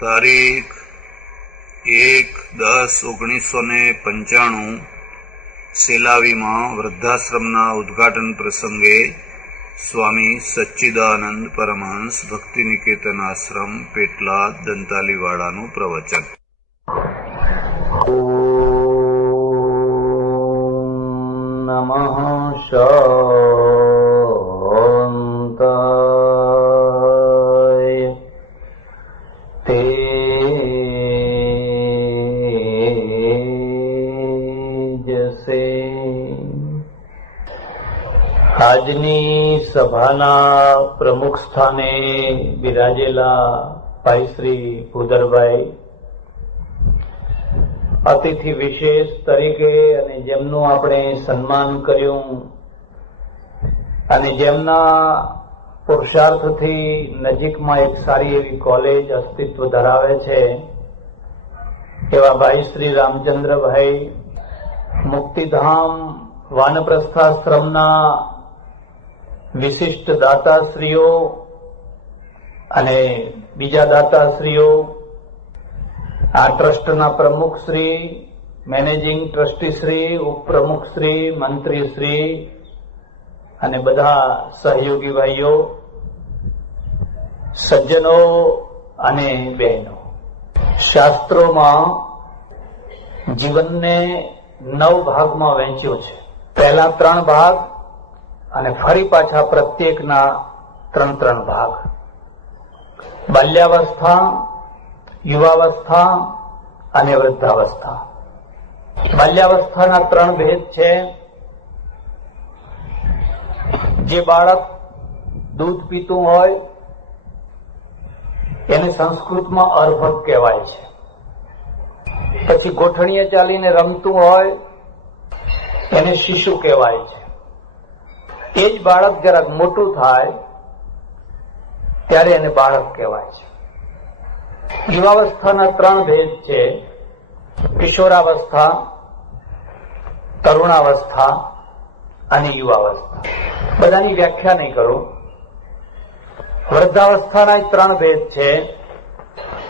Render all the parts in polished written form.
તારીખ 1/10/1995 સેલાવીમાં વૃદ્ધાશ્રમના ઉદ્ઘાટન પ્રસંગે સ્વામી સચ્ચિદાનંદ પરમહંસ ભક્તિ નિકેતન આશ્રમ પેટલાદ દંતાલીવાડાનું પ્રવચન. નમઃ શાંતાય તેજસે. આજની સભાના પ્રમુખ સ્થાને બિરાજેલા ભાઈ શ્રી ભૂધરભાઈ, અતિથિ વિશેષ તરીકે અને જેમનું આપણે સન્માન કર્યું અને જેમના પુરુષાર્થથી નજીકમાં એક સારી એવી કોલેજ અસ્તિત્વ ધરાવે છે એવા ભાઈ શ્રી રામચંદ્રભાઈ, મુક્તિધામ વાનપ્રસ્થાશ્રમના વિશિષ્ટ દાતાશ્રીઓ અને બીજા દાતાશ્રીઓ, આ ટ્રસ્ટના પ્રમુખશ્રી, મેનેજિંગ ટ્રસ્ટીશ્રી, ઉપપ્રમુખશ્રી, મંત્રીશ્રી અને બધા સહયોગી ભાઈઓ, સજ્જનો અને બહેનો. શાસ્ત્રોમાં જીવનને 9 ભાગમાં વહેંચ્યું છે. પહેલા 3 ભાગ અને ફરી પાછા પ્રત્યેકના 3 ભાગ. બાલ્યાવસ્થા, યુવાવસ્થા અને વૃદ્ધાવસ્થા. બાલ્યાવસ્થાના 3 ભેદ છે. જે બાળક દૂધ પીતું હોય એને સંસ્કૃતમાં અર્ભક કહેવાય છે. પછી ગોઠણીએ ચાલીને રમતું હોય એને શિશુ કહેવાય છે. એ જ બાળક જરાક મોટું થાય ત્યારે એને બાળક કહેવાય છે. યુવાવસ્થાના 3 ભેદ છે: કિશોરાવસ્થા, તરુણાવસ્થા અને યુવાવસ્થા. બધાની વ્યાખ્યા નહીં કરું. વૃદ્ધાવસ્થાના 3 ભેદ છે: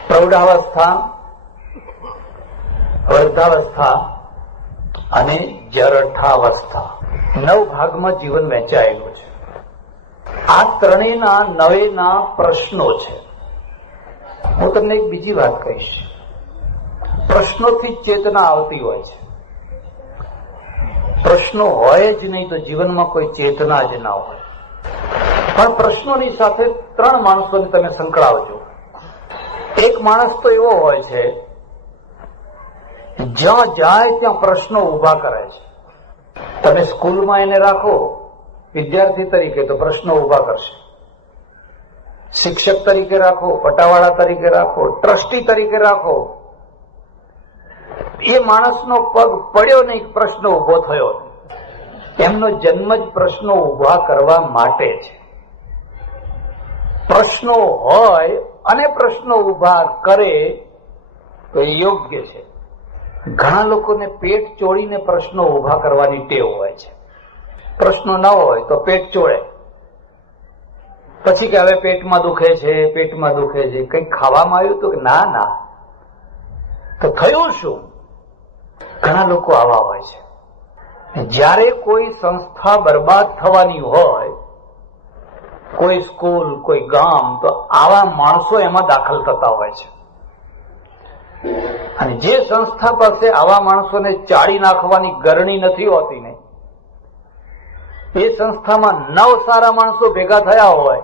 પ્રૌઢાવસ્થા, વૃદ્ધાવસ્થા અને જરઠાવસ્થા. 9 ભાગમાં જીવન વહેંચાયેલું છે. આ ત્રણેયના 9ના પ્રશ્નો છે. હું તમને એક બીજી વાત કહીશ. પ્રશ્નોથી ચેતના આવતી હોય છે. પ્રશ્નો હોય જ નહીં તો જીવનમાં કોઈ ચેતના જ ના હોય. પણ પ્રશ્નોની સાથે 3 માણસોને તમે સંકળાવજો. એક માણસ તો એવો હોય છે જ્યાં જાય ત્યાં પ્રશ્નો ઉભા કરે છે. તમે સ્કૂલમાં એને રાખો વિદ્યાર્થી તરીકે તો પ્રશ્નો ઉભા કરશે. શિક્ષક તરીકે રાખો, પટાવાળા તરીકે રાખો, ટ્રસ્ટી તરીકે રાખો, એ માણસનો પગ પડ્યો નહીં, પ્રશ્ન ઉભો થયો. એમનો જન્મ જ પ્રશ્નો ઉભા કરવા માટે છે. પ્રશ્નો હોય અને પ્રશ્નો ઉભા કરે તો એ યોગ્ય છે. ઘણા લોકોને પેટ ચોળીને પ્રશ્નો ઉભા કરવાની ટેવ હોય છે. પ્રશ્નો ન હોય તો પેટ ચોળે, પછી કે હવે પેટમાં દુખે છે, પેટમાં દુખે છે. કંઈક ખાવામાં આવ્યું તો ના ના, તો થયું શું? ઘણા લોકો આવા હોય છે. જ્યારે કોઈ સંસ્થા બરબાદ થવાની હોય, કોઈ સ્કૂલ, કોઈ ગામ, તો આવા માણસો એમાં દાખલ થતા હોય છે. અને જે સંસ્થા પાસે આવા માણસોને ચાળી નાખવાની ગરણી નથી હોતી ને, એ સંસ્થામાં 9 સારા માણસો ભેગા થયા હોય,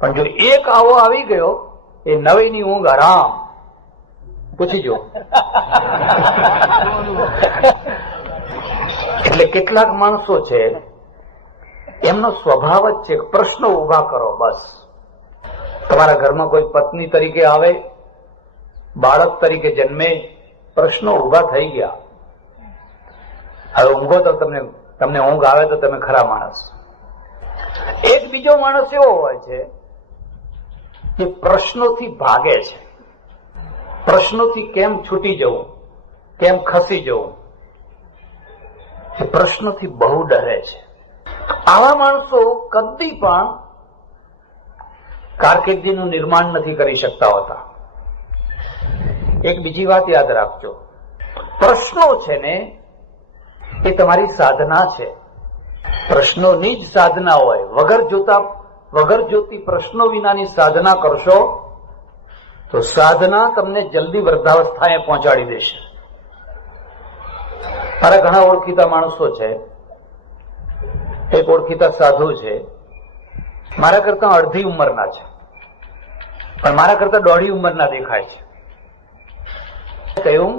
પણ જો એક આવો આવી ગયો, એ 9ની ઊંઘ હરામ. પૂછી જો. એટલે કેટલાક માણસો છે એમનો સ્વભાવ જ છે પ્રશ્નો ઉભા કરો. બસ તમારા ઘરમાં કોઈ પત્ની તરીકે આવે, બાળક તરીકે જન્મે, પ્રશ્નો ઉભા થઈ ગયા. હવે ઊંઘો તો તમને ઊંઘ આવે તો તમે ખરા માણસ. એક બીજો માણસ એવો હોય છે જે પ્રશ્નોથી ભાગે છે. પ્રશ્નોથી કેમ છૂટી જવું, કેમ ખસી જવું, એ પ્રશ્નોથી બહુ ડરે છે. આવા માણસો કદી પણ કારકિર્દીનું નિર્માણ નથી કરી શકતા હોતા. એક બીજી વાત યાદ રાખજો, પ્રશ્નો છે ને એ તમારી સાધના છે. પ્રશ્નોની જ સાધના હોય. વગર જોતી પ્રશ્નો વિનાની સાધના કરશો તો સાધના તમને જલ્દી વૃદ્ધાવસ્થાએ પહોંચાડી દેશે. મારા ઘણા ઓળખીતા માણસો છે. એક ઓળખીતા સાધુ છે, મારા કરતા અડધી ઉંમરના છે, પણ મારા કરતા દોઢી ઉંમરના દેખાય છે. કહ્યું,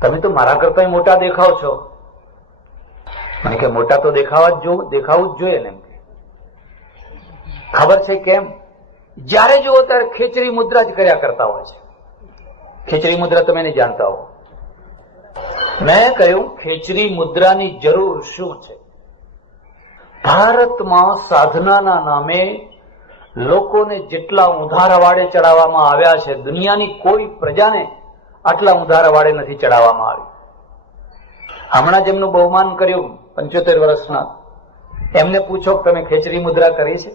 તમે તો મારા કરતા મોટા દેખાવ છો. મને કે મોટા તો દેખાવું જ જોઈએ ને. ખબર છે કેમ? જ્યારે જુઓ ત્યારે ખેચરી મુદ્રા જ કર્યા કરતા હોય છે. ખેચરી મુદ્રા તમે નહીં જાણતા હો. મેં કહ્યું, ખેચરી મુદ્રાની જરૂર શું છે? ભારતમાં સાધનાના નામે લોકોને જેટલા ઊંધા વાડે ચડાવવામાં આવ્યા છે, દુનિયાની કોઈ પ્રજાને આટલા ઊંધા વાડે નથી ચડાવવામાં આવી. હમણાં જેમનું બહુમાન કર્યું 75 વર્ષના, એમને પૂછો કે તમે ખેચરી મુદ્રા કરી છે?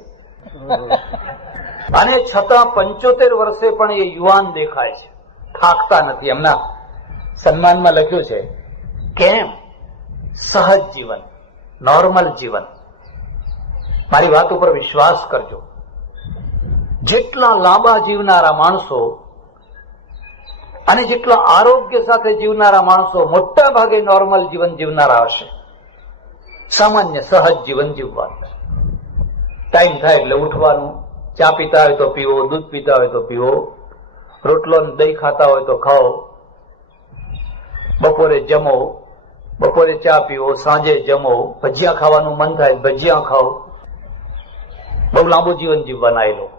અને છતાં 75 વર્ષે પણ એ યુવાન દેખાય છે, થાકતા નથી. એમના સન્માનમાં લખ્યું છે કેમ? સહજ જીવન, નોર્મલ જીવન. મારી વાત ઉપર વિશ્વાસ કરજો. જેટલા લાંબા જીવનારા માણસો અને જેટલા આરોગ્ય સાથે જીવનારા માણસો મોટા ભાગે નોર્મલ જીવન જીવનારા હશે. સામાન્ય સહજ જીવન જીવવાનું. ટાઈમ થાય એટલે ઉઠવાનું, ચા પીતા હોય તો પીવો, દૂધ પીતા હોય તો પીવો, રોટલો દહીં ખાતા હોય તો ખાઓ, બપોરે જમો, બપોરે ચા પીવો, સાંજે જમો, ભજીયા ખાવાનું મન થાય ભજીયા ખાઓ. બહુ લાંબુ જીવન જીવવાના એ લોકો.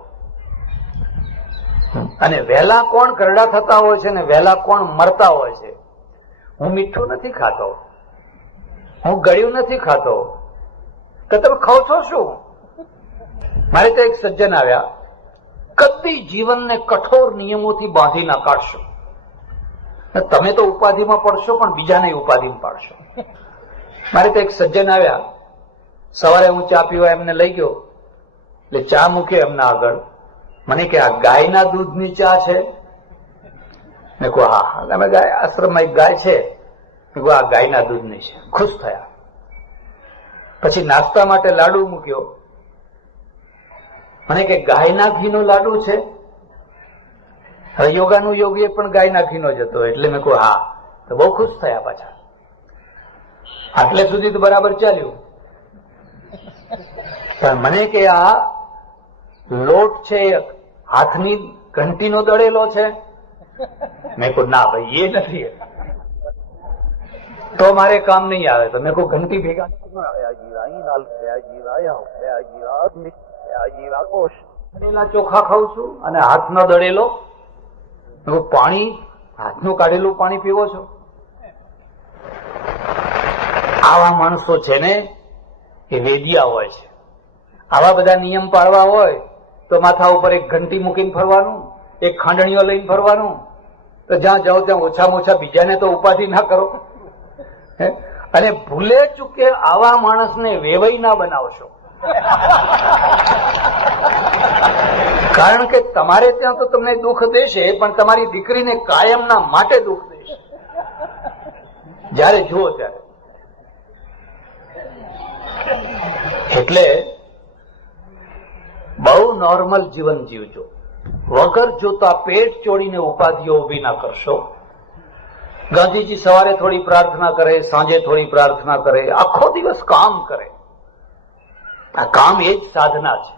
અને વહેલા કોણ કરડા થતા હોય છે ને વહેલા કોણ મરતા હોય છે. હું મીઠું નથી ખાતો, હું ગળ્યું નથી ખાતો, કે તમે ખાવ છો શું? મારે તો એક સજ્જન આવ્યા, કદી જીવનને કઠોર નિયમોથી બાંધી ના કાઢશો. તમે તો ઉપાધિમાં પડશો પણ બીજાને ઉપાધિમાં પાડશો. મારે તો એક સજ્જન આવ્યા, સવારે હું ચા પીવા એમને લઈ ગયો, એટલે ચા મૂક્યો એમના આગળ. મને કે આ ગાયના દૂધની ચા છે? મેં કહું હા, અમે ગાય આશ્રમમાં એક ગાય છે, આ ગાયના દૂધની છે. ખુશ થયા. પછી નાસ્તા માટે લાડુ મૂક્યો. મને કે ગાયના ઘીનો લાડુ છે? હવે યોગાનું યોગી પણ ગાયના ઘીનો જ હતો, એટલે મેં કહું હા. તો બહુ ખુશ થયા પાછા. આટલે સુધી તો બરાબર ચાલ્યું. પણ મને કે આ લોટ છે હાથની ઘંટીનો દળેલો છે? મેં કહું ના ભાઈ, એ નથી. તો મારે કામ નહીં આવે. તો મેં કહું ઘંટી ભેગા ચોખા ખાઉં છું અને હાથનો દળેલો પાણી, હાથનું કાઢેલું પાણી પીવો છો? આવા માણસો છે ને એ વેદિયા હોય છે. આવા બધા નિયમ પાળવા હોય તો માથા ઉપર એક ઘંટી મૂકીને ફરવાનું, એક ખાંડણીઓ લઈને ફરવાનું. તો જ્યાં જાઓ ત્યાં ઓછામાં ઓછા બીજાને તો ઉપાધિ ના કરો. અને ભૂલે ચૂકે આવા માણસને વેવાઈ ના બનાવશો. કારણ કે તમારે ત્યાં તો તમને દુઃખ દેશે, પણ તમારી દીકરીને કાયમના માટે દુઃખ દેશે જયારે જુઓ ત્યારે. એટલે બહુ નોર્મલ જીવન જીવજો. વગર જોતા પેટ ચોડીને ઉપાધિઓ ઉભી ના કરશો. ગાંધીજી સવારે થોડી પ્રાર્થના કરે, સાંજે થોડી પ્રાર્થના કરે, આખો દિવસ કામ કરે. આ કામ એ જ સાધના છે.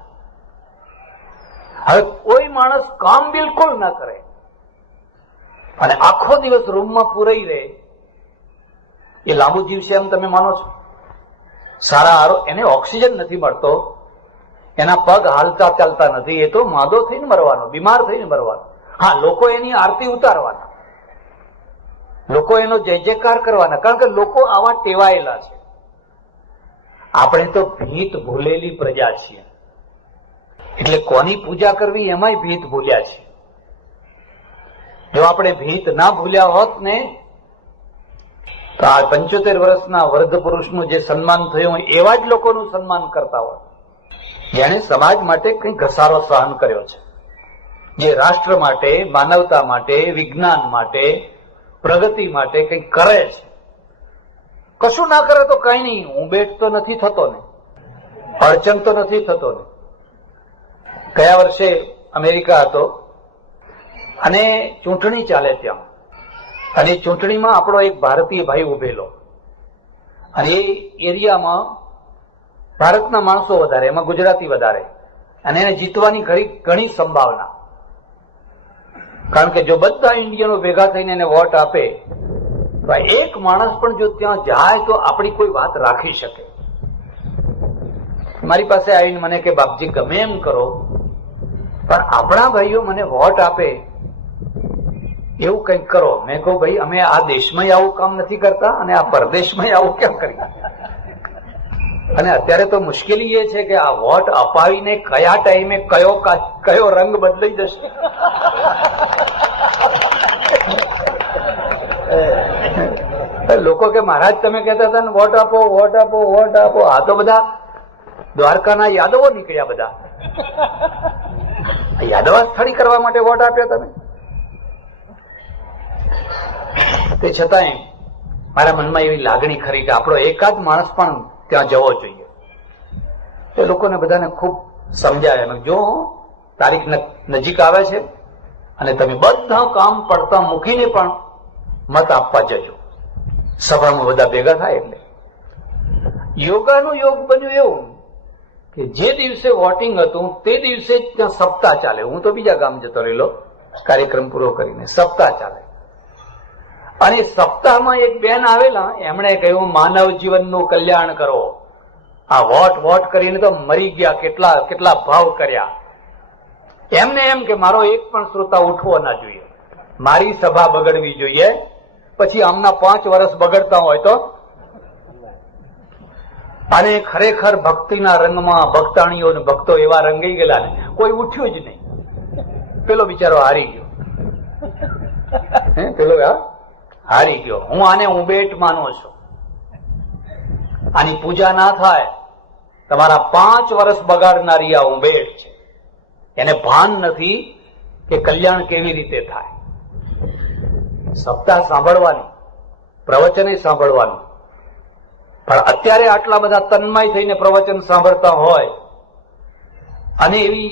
હવે કોઈ માણસ કામ બિલકુલ ના કરે અને આખો દિવસ રૂમમાં પૂરાઈ રહે, એ લાંબુ જીવશે એમ તમે માનો છો? સારા એને ઓક્સિજન નથી મળતો, એના પગ હાલતા ચાલતા નથી, એ તો માદો થઈને મરવાનો, બીમાર થઈને મરવાનો. હા, લોકો એની આરતી ઉતારવાના, લોકો એનો જય જયકાર કરવાના, કારણ કે લોકો આવા ટેવાયેલા છે. આપણે તો ભીત ભૂલેલી પ્રજા છીએ, એટલે કોની પૂજા કરવી એમાંય ભીત ભૂલ્યા છે. જો આપણે ભીત ના ભૂલ્યા હોત ને તો આ 75 વર્ષના વૃદ્ધ પુરુષનું જે સન્માન થયું એવા જ લોકોનું સન્માન કરતા હોત જેણે સમાજ માટે કંઈ ઘસારો સહન કર્યો છે. જે રાષ્ટ્ર માટે, માનવતા માટે, વિજ્ઞાન માટે, પ્રગતિ માટે કંઈક કરે છે. કશું ના કરે તો કઈ નહીં, ઉંબેટ તો નથી થતો ને, અડચણ તો નથી થતો ને. ગયા વર્ષે અમેરિકા હતો અને ચૂંટણી ચાલે ત્યાં, અને ચૂંટણીમાં આપણો એક ભારતીય ભાઈ ઉભેલો, અને એ એરિયામાં ભારતના માણસો વધારે, એમાં ગુજરાતી વધારે, અને એને જીતવાની ઘણી સંભાવના. કારણ કે જો બધા ઇન્ડિયનો ભેગા થઈને એને વોટ આપે તો એક માણસ પણ જો ત્યાં જાય તો આપણી કોઈ વાત રાખી શકે. મારી પાસે આવીને મને કે બાપજી ગમે એમ કરો પણ આપણા ભાઈઓ મને વોટ આપે એવું કંઈક કરો. મેં કહું ભાઈ અમે આ દેશમાં આવું કામ નથી કરતા અને આ પરદેશમાં આવું કેમ કરીએ? અને અત્યારે તો મુશ્કેલી એ છે કે આ વોટ અપાવીને કયા ટાઈમે કયો રંગ બદલાઈ જશે. લોકો કે મહારાજ તમે કહેતા હતા ને વોટ આપો વોટ આપો વોટ આપો, આ તો બધા દ્વારકાના યાદવો નીકળ્યા. બધા યાદવા સ્થળી કરવા માટે વોટ આપ્યા તમે. તે છતાંય મારા મનમાં એવી લાગણી ખરી કે આપણો એકાદ માણસ પણ ત્યાં જવો જોઈએ. તે લોકોને બધાને ખૂબ સમજાય, જો તારીખ નજીક આવે છે અને તમે બધા કામ પડતા મૂકીને પણ મત આપવા જજો. સભામાં બધા ભેગા થાય એટલે યોગાનું યોગ બન્યું એવું કે જે દિવસે વોટિંગ હતું તે દિવસે જ ત્યાં સપ્તાહ ચાલે. હું તો બીજા ગામ જતો રહેલો કાર્યક્રમ પૂરો કરીને. સપ્તાહ ચાલે અને સપ્તાહમાં એક બેન આવેલા, એમણે કહ્યું માનવ જીવનનું કલ્યાણ કરો. આ વોટ કરીને તો મરી ગયા, કેટલા ભાવ કર્યા. એમને એમ કે મારો એક પણ શ્રોતા ઉઠવો ના જોઈએ, મારી સભા બગડવી જોઈએ. પછી આમના 5 વર્ષ બગડતા હોય તો. અને ખરેખર ભક્તિના રંગમાં ભક્તાણીઓ અને ભક્તો એવા રંગાઈ ગયેલા ને કોઈ ઉઠ્યું જ નહીં. પેલો બિચારો હારી ગયો. પેલો હારી ગયો. હું આને ઉંબેટ માનું છું. આની પૂજા ના થાય. તમારા 5 વર્ષ બગાડનારી આ ઉંબેટ છે. એને ભાન નથી કે કલ્યાણ કેવી રીતે થાય. સપ્તાહ સાંભળવાની, પ્રવચને સાંભળવાનું, પણ અત્યારે આટલા બધા તન્મય થઈને પ્રવચન સાંભળતા હોય અને એવી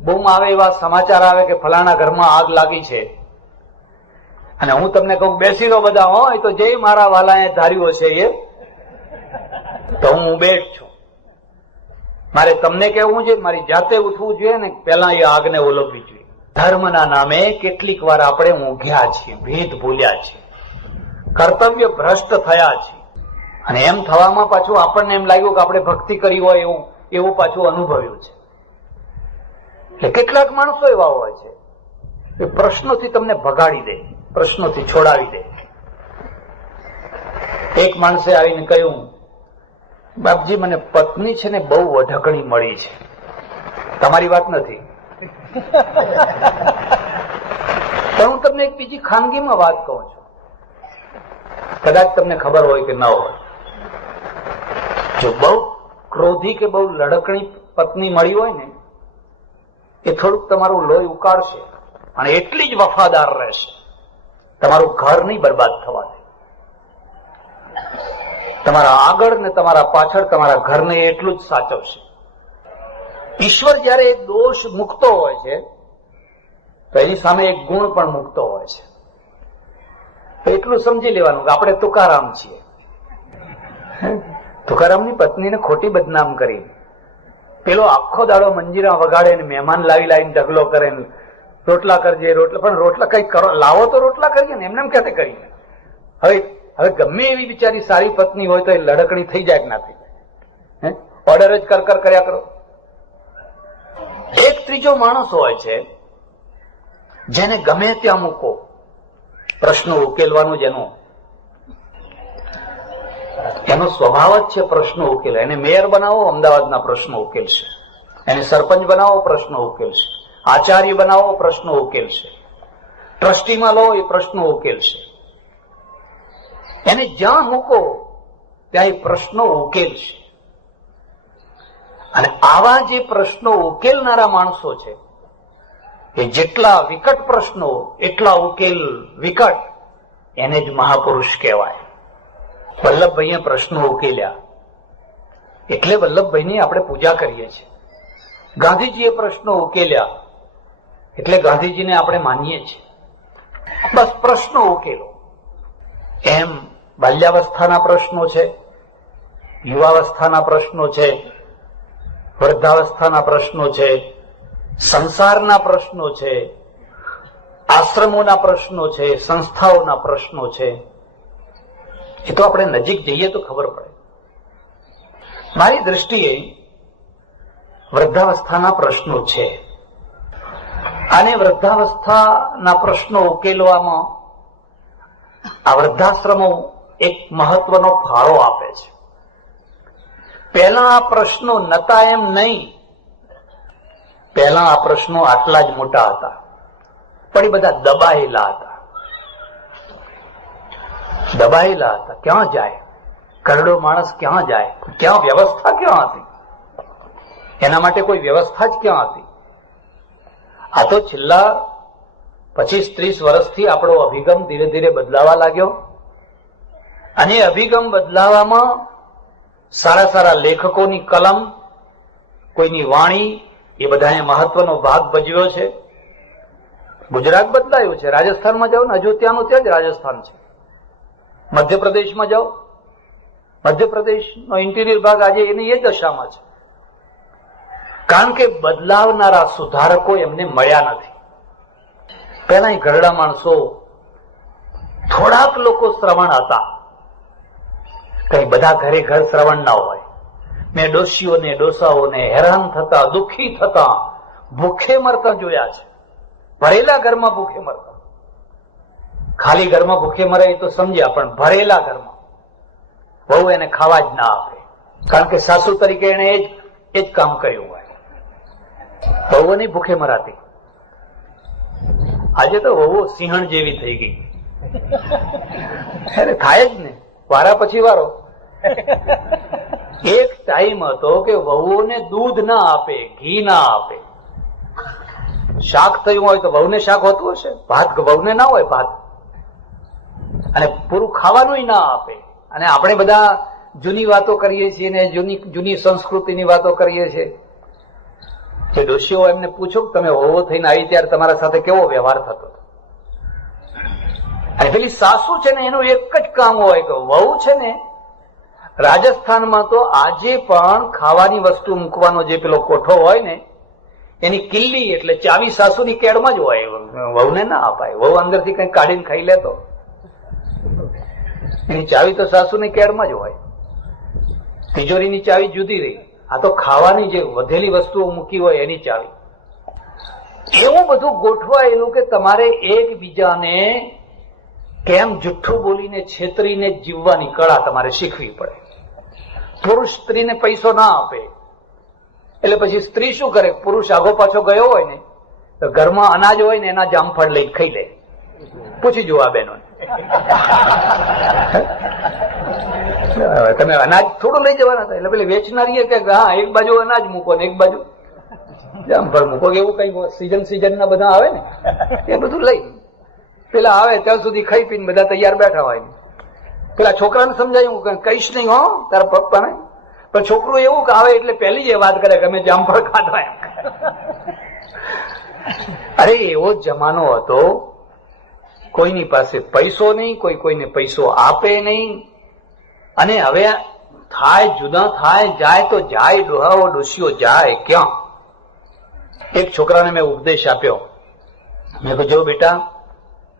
બૂમ આવે, એવા સમાચાર આવે કે ફલાણા ઘરમાં આગ લાગી છે, અને હું તમને કહું બેસી લો બધા, હોય તો જે મારા વાલાએ ધાર્યું હશે એ, તો હું ઉંબેટ છું. મારે તમને કહેવું છે, મારી જાતે ઉઠવું જોઈએ ને પેલા એ આગને ઓલવવી જોઈએ. ધર્મના નામે કેટલીક વાર આપણે ઊંઘ્યા છીએ, ભેદ ભૂલ્યા છે, કર્તવ્ય ભ્રષ્ટ થયા છે, અને એમ થવામાં પાછું આપણને એમ લાગ્યું કે આપણે ભક્તિ કરી હોય એવું પાછું અનુભવ્યું છે. એટલે કેટલાક માણસો એવા હોય છે કે પ્રશ્નોથી તમને ભગાડી દે, પ્રશ્નોથી છોડાવી દે. એક માણસે આવીને કહ્યું, બાપજી મને પત્ની છે ને બહુ વઢકણી મળી છે. તમારી વાત નથી, પણ હું તમને એક બીજી ખાનગીમાં વાત કહું છું, કદાચ તમને ખબર હોય કે ન હોય. જો બહુ ક્રોધી કે બહુ લડકણી પત્ની મળી હોય ને, એ થોડુંક તમારું લોહી ઉકાળશે અને એટલી જ વફાદાર રહેશે, તમારું ઘર નહીં બરબાદ થવા દે. તમારા આગળ ને તમારા પાછળ તમારા ઘરને એટલું જ સાચવશે. ઈશ્વર જયારે એક દોષ મૂકતો હોય છે તો એની સામે એક ગુણ પણ મૂકતો હોય છે. તો એટલું સમજી લેવાનું કે આપણે તુકારામ છીએ. તુકારામની પત્નીને ખોટી બદનામ કરી. પેલો આખો દાડો મંજીરા વગાડે ને મહેમાન લાવીને ઢગલો કરે ને રોટલા કરજે, પણ રોટલા કઈ કરો, લાવો તો રોટલા કરીએ ને, એમને ક્યાંથી કરીએ. હવે ગમે એવી બિચારી સારી પત્ની હોય તો એ લડકણી થઈ જાય કે ના થઈ જાય? ઓર્ડર જ કર કર્યા કરો. એક ત્રીજો માણસ હોય છે જેને ગમે ત્યાં મૂકો પ્રશ્નો ઉકેલવાનું, એનો સ્વભાવ જ છે પ્રશ્નો ઉકેલે. એને મેયર બનાવો, અમદાવાદના પ્રશ્નો ઉકેલશે. એને સરપંચ બનાવો, પ્રશ્નો ઉકેલશે. આચાર્ય બનાવો, પ્રશ્નો ઉકેલશે. ટ્રસ્ટીમાં લો, એ પ્રશ્નો ઉકેલશે. એને જ્યાં મૂકો ત્યાં એ પ્રશ્નો ઉકેલશે. અને આવા જે પ્રશ્નો ઉકેલનારા માણસો છે એ જેટલા વિકટ પ્રશ્નો એટલા ઉકેલ વિકટ, એને જ મહાપુરુષ કહેવાય. વલ્લભભાઈએ પ્રશ્નો ઉકેલ્યા એટલે વલ્લભભાઈની આપણે પૂજા કરીએ છીએ. ગાંધીજીએ પ્રશ્નો ઉકેલ્યા એટલે ગાંધીજીને આપણે માનીએ છીએ. બસ પ્રશ્નો ઉકેલો. એમ બાલ્યાવસ્થાના પ્રશ્નો છે, યુવાવસ્થાના પ્રશ્નો છે, વૃદ્ધાવસ્થાના પ્રશ્નો છે, સંસારના પ્રશ્નો છે, આશ્રમોના પ્રશ્નો છે, સંસ્થાઓના પ્રશ્નો છે. એ તો આપણે નજીક જઈએ તો ખબર પડે. મારી દ્રષ્ટિએ વૃદ્ધાવસ્થાના પ્રશ્નો છે, અને વૃદ્ધાવસ્થાના પ્રશ્નો ઉકેલવામાં આ વૃદ્ધાશ્રમો એક મહત્વનો ફાળો આપે છે. પહેલા આ પ્રશ્નો નતા એમ નહીં, પહેલા આ પ્રશ્નો આટલા જ મોટા હતા, પણ એ બધા દબાયેલા હતા. દબાયેલા હતા. ક્યાં જાય? કરડો માણસ ક્યાં જાય? ક્યાં વ્યવસ્થા ક્યાં હતી? એના માટે કોઈ વ્યવસ્થા જ ક્યાં હતી? આ તો છેલ્લા 25-30 વર્ષથી આપણો અભિગમ ધીરે ધીરે બદલાવા લાગ્યો, અને અભિગમ બદલાવામાં સારા સારા લેખકોની કલમ, કોઈની વાણી, એ બધાએ મહત્વનો ભાગ ભજવ્યો છે. ગુજરાત બદલાયું છે. રાજસ્થાનમાં જાઓ ને, હજુ ત્યાંનું ત્યાં જ રાજસ્થાન છે. મધ્યપ્રદેશમાં જાઓ, મધ્યપ્રદેશનો ઇન્ટિરિયર ભાગ આજે એની એ દશામાં છે. કારણ કે બદલાવનારા સુધારકો એમને મળ્યા નથી. પહેલા ઘરડા માણસો, થોડાક લોકો શ્રવણ હતા, કઈ બધા ઘરે ઘર શ્રવણ ના હોય. મેં ડોશીઓને ડોસાઓને હેરાન થતા, દુઃખી થતા, ભૂખે મરતા જોયા છે. ભરેલા ઘરમાં ભૂખે મરતા. ખાલી ઘરમાં ભૂખે મરે એ તો સમજ્યા, પણ ભરેલા ઘરમાં વહુ એને ખાવા જ ના આપે, કારણ કે સાસુ તરીકે એને એ જ કામ કર્યું હોય. વહુઓ નહીં ભૂખે મરાતી. આજે તો વહુ સિંહણ જેવી થઈ ગઈ. અરે થાય જ ને, વારા પછી વારો. એક ટાઈમ હતો કે વહુઓને દૂધ ના આપે, ઘી ના આપે. શાક થયું હોય તો વહુને શાક હોતું હશે, ભાત વહુને ના હોય ભાત, અને પૂરું ખાવાનું ના આપે. અને આપણે બધા જૂની વાતો કરીએ છીએ ને જૂની સંસ્કૃતિની વાતો કરીએ છીએ. જે ડોશીઓ એમને પૂછો કે તમે વહુ થઈને આવી ત્યારે તમારા સાથે કેવો વ્યવહાર થતો? અને પેલી સાસુ છે ને, એનું એક જ કામ હોય કે વહુ છે ને, રાજસ્થાનમાં તો આજે પણ ખાવાની વસ્તુ મૂકવાનો જે પેલો કોઠો હોય ને, એની કિલ્લી એટલે ચાવી સાસુની કેડમાં જ હોય. વહુને ના અપાય. વહુ અંદરથી કઈ કાઢીને ખાઈ લે તો એની ચાવી તો સાસુની કેડમાં જ હોય. તિજોરીની ચાવી જુદી રહી, આ તો ખાવાની જે વધેલી વસ્તુઓ મૂકી હોય એની ચાવી. એવું બધું ગોઠવાયેલું કે તમારે એકબીજાને કેમ જુઠ્ઠું બોલીને છેતરીને જીવવાની કળા તમારે શીખવી પડે. પુરુષ સ્ત્રીને પૈસો ના આપે એટલે પછી સ્ત્રી શું કરે? પુરુષ આગો પાછો ગયો હોય ને તો ઘરમાં અનાજ હોય ને એના જામફળ લઈને ખાઈ લે. પૂછી જુઓ આ બહેનો, તમે અનાજ થોડું લઈ જવાના હતા? એટલે પેલી વેચનારીએ કે હા, એક બાજુ અનાજ મૂકો ને એક બાજુ જામફળ મૂકો. એવું કઈ સીઝન ના બધા આવે ને, એ બધું લઈ પેલા આવે ત્યાં સુધી ખાઈ પીને બધા તૈયાર બેઠા હોય. પેલા છોકરાને સમજાયું કહીશ નહીં હો તારા પપ્પાને, પણ છોકરું એવું કે આવે એટલે પહેલી જ વાત કરે કે અમે જામફળ ખાધા એમ. અરે એવો જમાનો હતો, કોઈની પાસે પૈસો નહીં, કોઈ કોઈને પૈસો આપે નહીં. અને હવે થાય જુદા થાય, જાય તો જાય, ડોહાઓ ડોશીઓ જાય ક્યાં? એક છોકરાને મેં ઉપદેશ આપ્યો. મેં કહ્યું જો બેટા,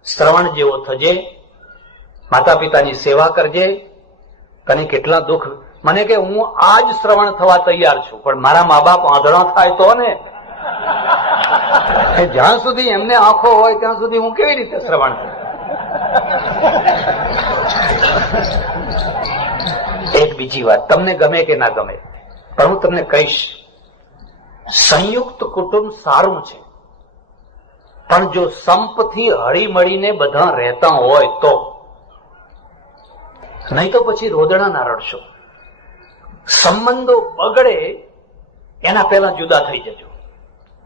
શ્રવણ જેવો થજે, માતા પિતાની સેવા કરજે. તને કેટલા દુઃખ, મને કે હું આજ શ્રવણ થવા તૈયાર છું, પણ મારા મા બાપ આંધળા થાય તો ને. જ્યાં સુધી એમને આંખો હોય ત્યાં સુધી હું કેવી રીતે શ્રવણ કરું? એક બીજી વાત, તમને ગમે કે ના ગમે, પણ હું તમને કહીશ, સંયુક્ત કુટુંબ સારું છે, પણ જો સંપથી હળી મળીને બધા રહેતા હોય તો. નહીં તો પછી રોદણા ના રડશો. સંબંધો બગડે એના પહેલા જુદા થઈ જજો.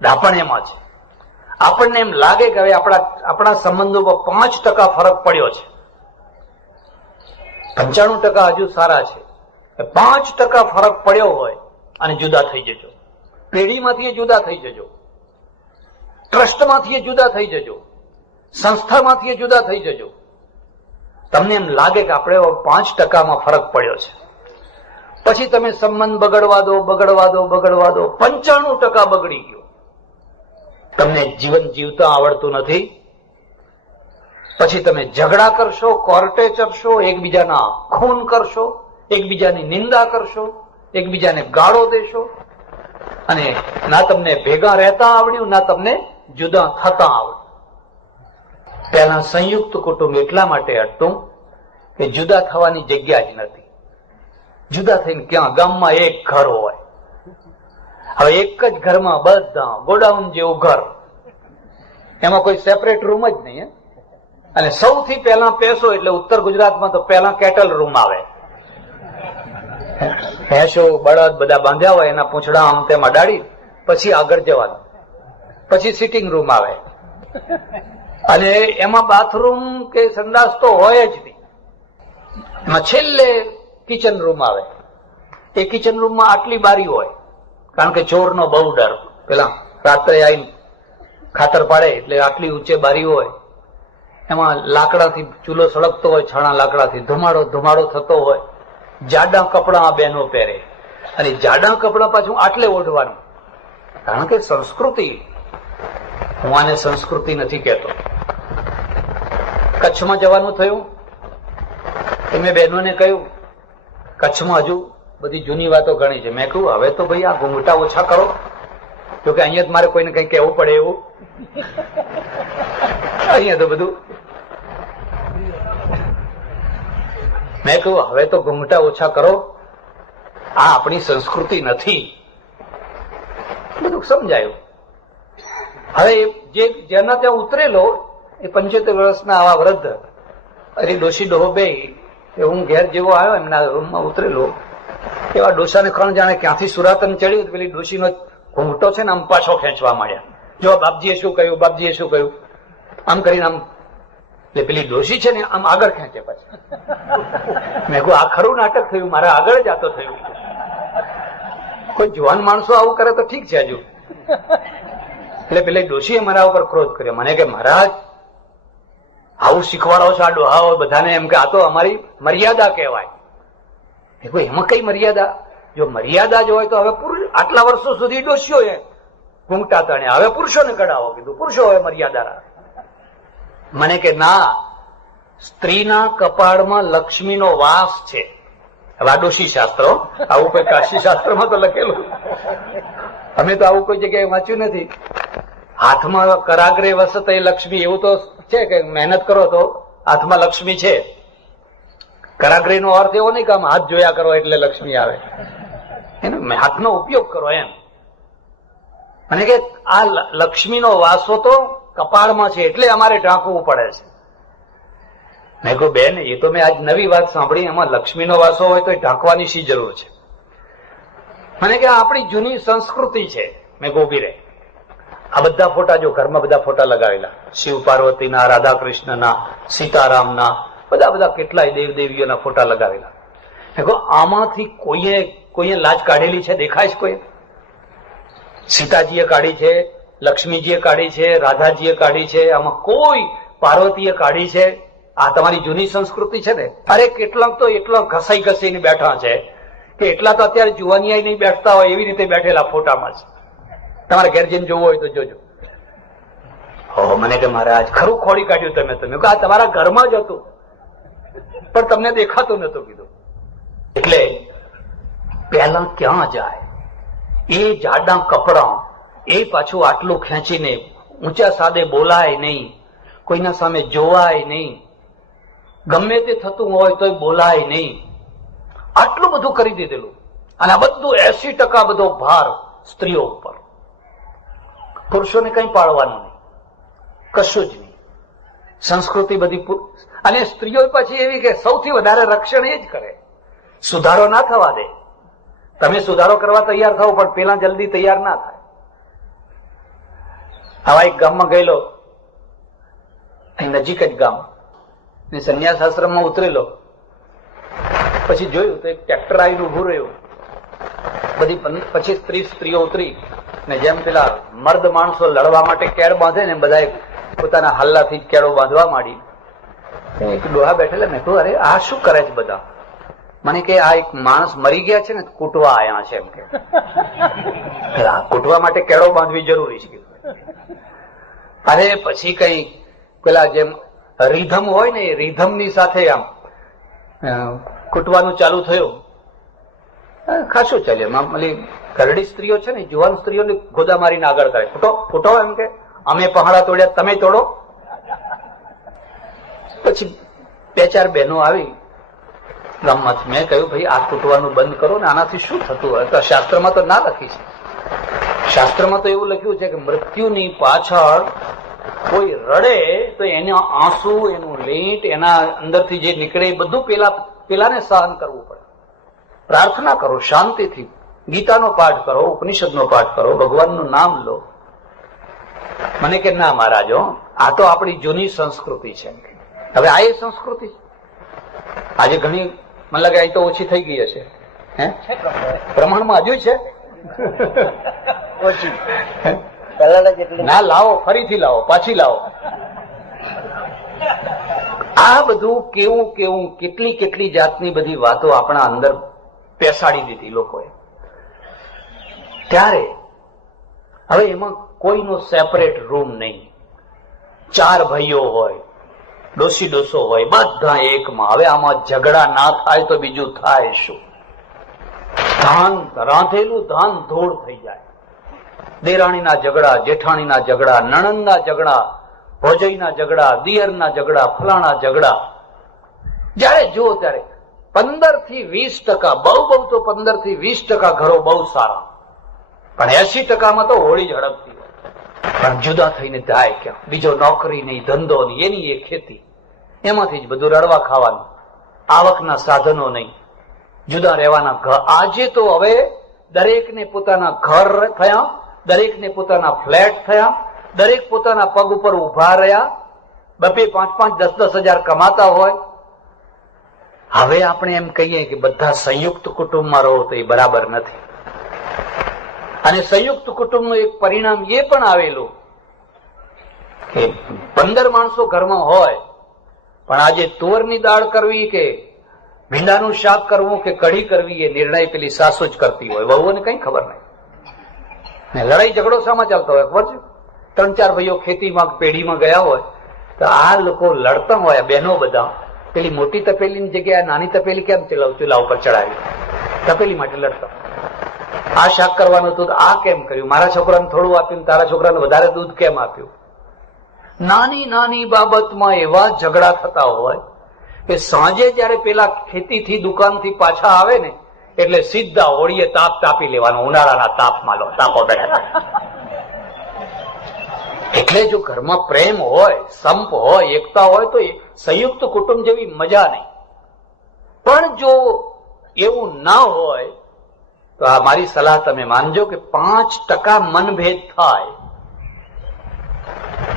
ડાપણ એમાં છે. આપણને એમ લાગે કે હવે આપણા સંબંધોમાં 5% ફરક પડ્યો છે, 95% હજુ સારા છે, 5% ફરક પડ્યો હોય અને જુદા થઈ જજો. પેઢીમાંથી જુદા થઈ જજો, ટ્રસ્ટમાંથી જુદા થઈ જજો, સંસ્થામાંથી જુદા થઈ જજો. તમને એમ લાગે કે આપણે 5%માં ફરક પડ્યો છે, પછી તમે સંબંધ બગડવા દો 95% બગડી ગયો. તમને જીવન જીવતા આવડતું નથી, પછી તમે ઝઘડા કરશો, કોર્ટે ચડશો, એકબીજાના ખૂન કરશો, એકબીજાની નિંદા કરશો, એકબીજાને ગાળો દેશો, અને ના તમને ભેગા રહેતા આવડ્યું, ના તમને જુદા થતા આવડ્યું. પહેલા સંયુક્ત કુટુંબ એટલા માટે હતું કે જુદા થવાની જગ્યા જ નથી. જુદા થઈને ક્યાં? ગામમાં એક ઘર હોય. હવે એક જ ઘરમાં બધા ગોડાઉન જેવું ઘર, એમાં કોઈ સેપરેટ રૂમ જ નહીં. અને સૌથી પહેલા પેસો એટલે ઉત્તર ગુજરાતમાં તો પહેલા કેટલ રૂમ આવે. ભેંસો બળદ બધા બાંધ્યા હોય, એના પૂંછડા આમ તેમ અડાડી પછી આગળ જવાનું, પછી સિટિંગ રૂમ આવે, અને એમાં બાથરૂમ કે સંડાસ તો હોય જ નહીં. એમાં છેલ્લે કિચન રૂમ આવે. એ કિચન રૂમમાં આટલી બારી હોય, કારણ કે ચોરનો બહુ ડર. પેલા રાત્રે આવીને ખાતર પાડે એટલે આટલી ઊંચે બારી હોય. એમાં લાકડાથી ચૂલો સળગતો હોય, છાણા લાકડાથી ધુમાડો થતો હોય. જાડા કપડા આ બહેનો પહેરે, અને જાડા કપડા પાછું આટલે ઓઢવાનું, કારણ કે સંસ્કૃતિ. હું આને સંસ્કૃતિ નથી કહેતો. કચ્છમાં જવાનું થયું, મેં બહેનોને કહ્યું કચ્છમાં હજુ બધી જૂની વાતો ઘણી છે. મેં કહ્યું હવે તો ભાઈ આ ઘૂંઘટા ઓછા કરો, જોકે અહીંયા જ મારે કોઈને કંઈ કહેવું પડે એવું. અહીંયા તો બધું મેં કહ્યું હવે તો ઘૂંઘટા ઓછા કરો, આ આપણી સંસ્કૃતિ નથી. બધું સમજાયું. હવે જેના ત્યાં ઉતરેલો એ 75 વર્ષના આવા વૃદ્ધ, અરે ડોશી ડોહો બે, હું ઘેર જેવો આવ્યો એમના રૂમમાં ઉતરેલો, એવા ડોસાને કોણ જાણે ક્યાંથી સુરાતન ચડ્યું, પેલી ડોશીનો ઘૂંઘટો છે ને આમ પાછો ખેંચવા માંડ્યા. જો બાપજીએ શું કહ્યું, બાપજીએ શું કહ્યું, આમ કરીને આમ. એટલે પેલી ડોશી છે ને આમ આગળ ખેંચે. પછી મેં કહ્યું આ ખરું નાટક થયું, મારા આગળ જ આતો થયું. કોઈ જવાન માણસો આવું કરે તો ઠીક છે હજુ. એટલે પેલી ડોશીએ મારા ઉપર ક્રોધ કર્યો. મને કે મહારાજ આવું શીખવાડો છો આ ડોહાઓ બધાને, એમ કે આ તો અમારી મર્યાદા કહેવાય. એમાં કઈ મર્યાદા? જો મર્યાદા જ હોય તો હવે આટલા વર્ષો સુધી ડોશીઓ ઘૂંઘટા તણે, હવે પુરુષોને કઢાવો. કીધું પુરુષો હવે મર્યાદા રાખે. મને કે ના, સ્ત્રીના કપાળમાં લક્ષ્મીનો વાસ છે. હવે આ ડોશી શાસ્ત્રો, આવું કોઈ કાશી શાસ્ત્રમાં તો લખેલું, અમે તો આવું કોઈ જગ્યાએ વાંચ્યું નથી. હાથમાં કરાગ્રે વસતે લક્ષ્મી, એવું તો છે કે મહેનત કરો તો હાથમાં લક્ષ્મી છે. કરાગ્રે નો અર્થ એવો નહીં કે આમ હાથ જોયા કરો એટલે લક્ષ્મી આવે, એનો હાથનો ઉપયોગ કરો એમ. અને કે આ લક્ષ્મીનો વાસો તો કપાળમાં છે એટલે અમારે ઢાંકવું પડે છે. મેં કહ્યું બેન એ તો મેં આજ નવી વાત સાંભળી, એમાં લક્ષ્મીનો વાસો હોય તો ઢાંકવાની શી જરૂર છે? મને કે આપણી જૂની સંસ્કૃતિ છે. મેં કહું ઉભી રહે, આ બધા ફોટા જો, ઘરમાં બધા ફોટા લગાવેલા, શિવ પાર્વતીના, રાધા કૃષ્ણના, સીતારામના, બધા કેટલાય દેવદેવીઓના ફોટા લગાવેલા. મેં કહું આમાંથી કોઈએ લાજ કાઢેલી છે? દેખાય છે કોઈ? સીતાજીએ કાઢી છે, લક્ષ્મીજીએ કાઢી છે, રાધાજીએ કાઢી છે, આમાં કોઈ પાર્વતીએ કાઢી છે? આ તમારી જૂની સંસ્કૃતિ છે ને. અરે કેટલાક તો એટલા ઘસાઈને બેઠા છે કે એટલા તો અત્યારે જુવાનિયા નહીં બેઠતા હોય એવી રીતે બેઠેલા ફોટામાં છે. તમારે ઘેર જઈને જોવું હોય તો જોજો. મને કે મારે આજ ખરું ખોડી કાઢ્યું તમે. આ તમારા ઘરમાં જ હતું પણ તમને દેખાતું નતું. કીધું એટલે પહેલા ક્યાં જાય એ જાડા કપડા, એ પાછું આટલું ખેંચીને ઊંચા સાદે બોલાય નહીં, કોઈના સામે જોવાય નહીં, ગમે તે થતું હોય તો બોલાય નહીં, આટલું બધું કરી દીધેલું. અને આ બધું 80% બધો ભાર સ્ત્રીઓ ઉપર. પુરુષોને કઈ પાડવાનું નહીં, કશું જ નહીં. સંસ્કૃતિ બધી. અને સ્ત્રીઓ પછી એવી કે સૌથી વધારે રક્ષણ એ જ કરે, સુધારો ના થવા દે. તમે સુધારો કરવા તૈયાર થાવ પણ પેલા જલ્દી તૈયાર ના થાય. આવા એક ગામમાં ગયેલો, અહીં નજીક જ ગામ, ને સંન્યાસ આશ્રમમાં ઉતરેલો. પછી જોયું તો એક ટ્રેક્ટર આવીને ઉભું રહ્યું. બધી 25-30 સ્ત્રીઓ ઉતરી ને જેમ પેલા મર્દ માણસો લડવા માટે કેળ બાંધે ને બધા પોતાના હલ્લાથી જ કેળો બાંધવા માંડી. એક ડોહા બેઠેલા, મેં કહ્યું, અરે આ શું કરે છે બધા? મને કે આ એક માણસ મરી ગયા છે ને કૂટવા આયા છે એમ કે. કૂટવા માટે કેળો બાંધવી જરૂરી છે. અરે પછી કઈ પેલા જેમ રીધમ હોય ને, એ રીધમની સાથે આમ કૂટવાનું ચાલુ થયું. ખાસું ચાલ્યું. મળી ઘરડી સ્ત્રીઓ છે ને, જુવાન સ્ત્રીઓને ગોદા મારીને આગળ કરે, ફૂટો ફૂટો એમ કે, અમે પહાડા તોડ્યા, તમે તોડો. પછી 2-4 બહેનો આવી ગામમાંથી. મેં કહ્યું, ભાઈ આ કૂટવાનું બંધ કરો ને, આનાથી શું થતું હોય? તો શાસ્ત્રમાં તો ના લખી છે. શાસ્ત્રમાં તો એવું લખ્યું છે કે મૃત્યુની પાછળ કોઈ રડે તો એના આંસુ, એનું લીંટ, એના અંદરથી જે નીકળે એ બધું પેલાને સહન કરવું પડે. પ્રાર્થના કરો શાંતિથી, ગીતાનો પાઠ કરો, ઉપનિષદનો પાઠ કરો, ભગવાનનું નામ લો. મને કે ના મહારાજ, આ તો આપણી જૂની સંસ્કૃતિ છે. હવે આ એ સંસ્કૃતિ આજે ઘણી, મને લાગે આ તો ઓછી થઈ ગઈ હશે. હે, પ્રમાણમાં હજુ છે ઓછી. ના, લાવો, ફરીથી લાવો, પાછી લાવો. આ બધું કેવું કેવું, કેટલી કેટલી જાતની બધી વાતો આપણા અંદર પેસાડી દીધી લોકોએ. ત્યારે હવે એમાં કોઈનો સેપરેટ રૂમ નહીં. 4 ભાઈઓ હોય, ડોસી ડોસો હોય, બધા એકમાં. હવે આમાં ઝઘડા ના થાય તો બીજું થાય શું? ધાન, રાંધેલું ધાન ધૂળ થઈ જાય. દેરાણીના ઝઘડા, જેઠાણીના ઝઘડા, નણંદના ઝઘડા, ભોજઈના ઝઘડા, દિયરના ઝઘડા, ફલાણા ઝઘડા. જયારે જુઓ ત્યારે 15-20%, બહુ તો 15-20% ઘરો બહુ સારા, પણ 80%માં તો હોળી ઝડપતી હોય. પણ જુદા થઈને જાય ક્યાં? બીજો નોકરી નહીં, ધંધો નહીં, એની એ ખેતી, એમાંથી જ બધું રડવા ખાવાનું. આવકના સાધનો નહીં, જુદા રહેવાના ઘર. આજે તો હવે દરેકને પોતાના ઘર થયા, દરેકને પોતાના ફ્લેટ થયા, દરેક પોતાના પગ ઉપર ઉભા રહ્યા, 2-5, 10-10 હજાર કમાતા હોય. હવે આપણે એમ કહીએ કે બધા સંયુક્ત કુટુંબમાં રહો તો એ બરાબર નથી. અને સંયુક્ત કુટુંબનું એક પરિણામ એ પણ આવેલું કે 15 માણસો ઘરમાં હોય, પણ આજે તુવરની દાળ કરવી કે ભીંડાનું શાક કરવું કે કઢી કરવી, એ નિર્ણય પેલી સાસુ જ કરતી હોય, વહુઓને કઈ ખબર નહીં. ને લડાઈ ઝઘડો શામાં ચાલતો હોય ખબર છે? 3-4 ભાઈઓ ખેતીમાં પેઢીમાં ગયા હોય તો આ લોકો લડતા હોય, બહેનો બધા, પેલી મોટી તપેલીની જગ્યાએ નાની તપેલી કેમ ચૂલા ઉપર ચડાવી, તપેલી માટે લડતા. આ શાક કરવાનું હતું તો આ કેમ કર્યું, મારા છોકરાને થોડું આપ્યું, તારા છોકરાને વધારે દૂધ કેમ આપ્યું. નાની નાની બાબતમાં એવા ઝઘડા થતા હોય કે સાંજે જયારે પેલા ખેતીથી દુકાનથી પાછા આવે ને એટલે સીધા હોળીએ તાપ તાપી લેવાનો. ઉનાળાના તાપમાં લો, તાપો બેઠા. એટલે જો ઘરમાં પ્રેમ હોય, સંપ હોય, એકતા હોય તો સંયુક્ત કુટુંબ જેવી મજા નહીં. પણ જો એવું ના હોય તો આ મારી સલાહ તમે માનજો કે 5% મનભેદ થાય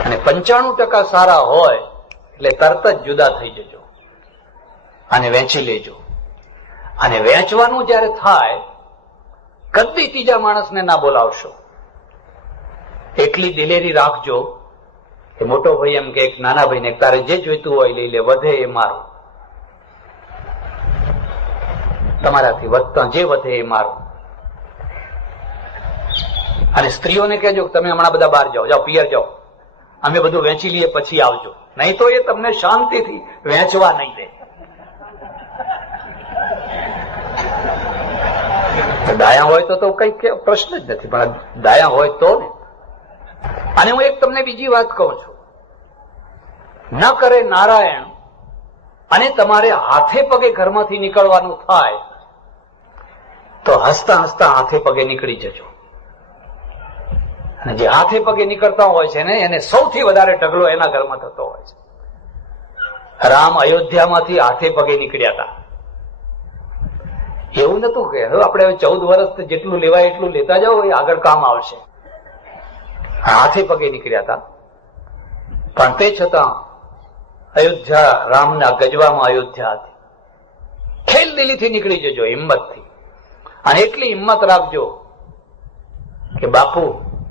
અને 95% સારા હોય એટલે તરત જ જુદા થઈ જજો અને વહેંચી લેજો. અને વહેંચવાનું જયારે થાય, કદી ત્રીજા માણસને ના બોલાવશો. એટલી દિલેરી રાખજો કે મોટો ભાઈ એમ કે નાના ભાઈને તારે જે જોઈતું હોય લઈ લે, વધે એ મારું. તમારાથી વધતા જે વધે એ મારું. અને સ્ત્રીઓને કહેજો તમે હમણાં બધા બહાર જાઓ, જાઓ પિયર જાઓ, અમે બધું વહેંચી લઈએ પછી આવજો, નહીં તો એ તમને શાંતિથી વહેંચવા નહીં દે. ડાયા હોય તો કઈ પ્રશ્ન જ નથી, પણ ડાયા હોય તો ને. અને હું એક તમને બીજી વાત કહું છું, ન કરે નારાયણ અને તમારે હાથે પગે ઘરમાંથી નીકળવાનું થાય તો હસતા હસતા હાથે પગે નીકળી જજો. અને જે હાથે પગે નીકળતા હોય છે ને એને સૌથી વધારે ઢગલો એના ઘરમાં થતો હોય છે. રામ અયોધ્યામાંથી હાથે પગે નીકળ્યા હતા. એવું નતું કે હવે આપણે 14 વર્ષ જેટલું લેવાય એટલું લેતા જાઓ, એ આગળ કામ આવશે. હાથે પગે નીકળ્યા હતા, પણ તે છતાં અયોધ્યા રામના ગજવામાં અયોધ્યા હતી. ખેલ દિલીથી નીકળી જજો, હિંમતથી, અને એટલી હિંમત રાખજો કે બાપુ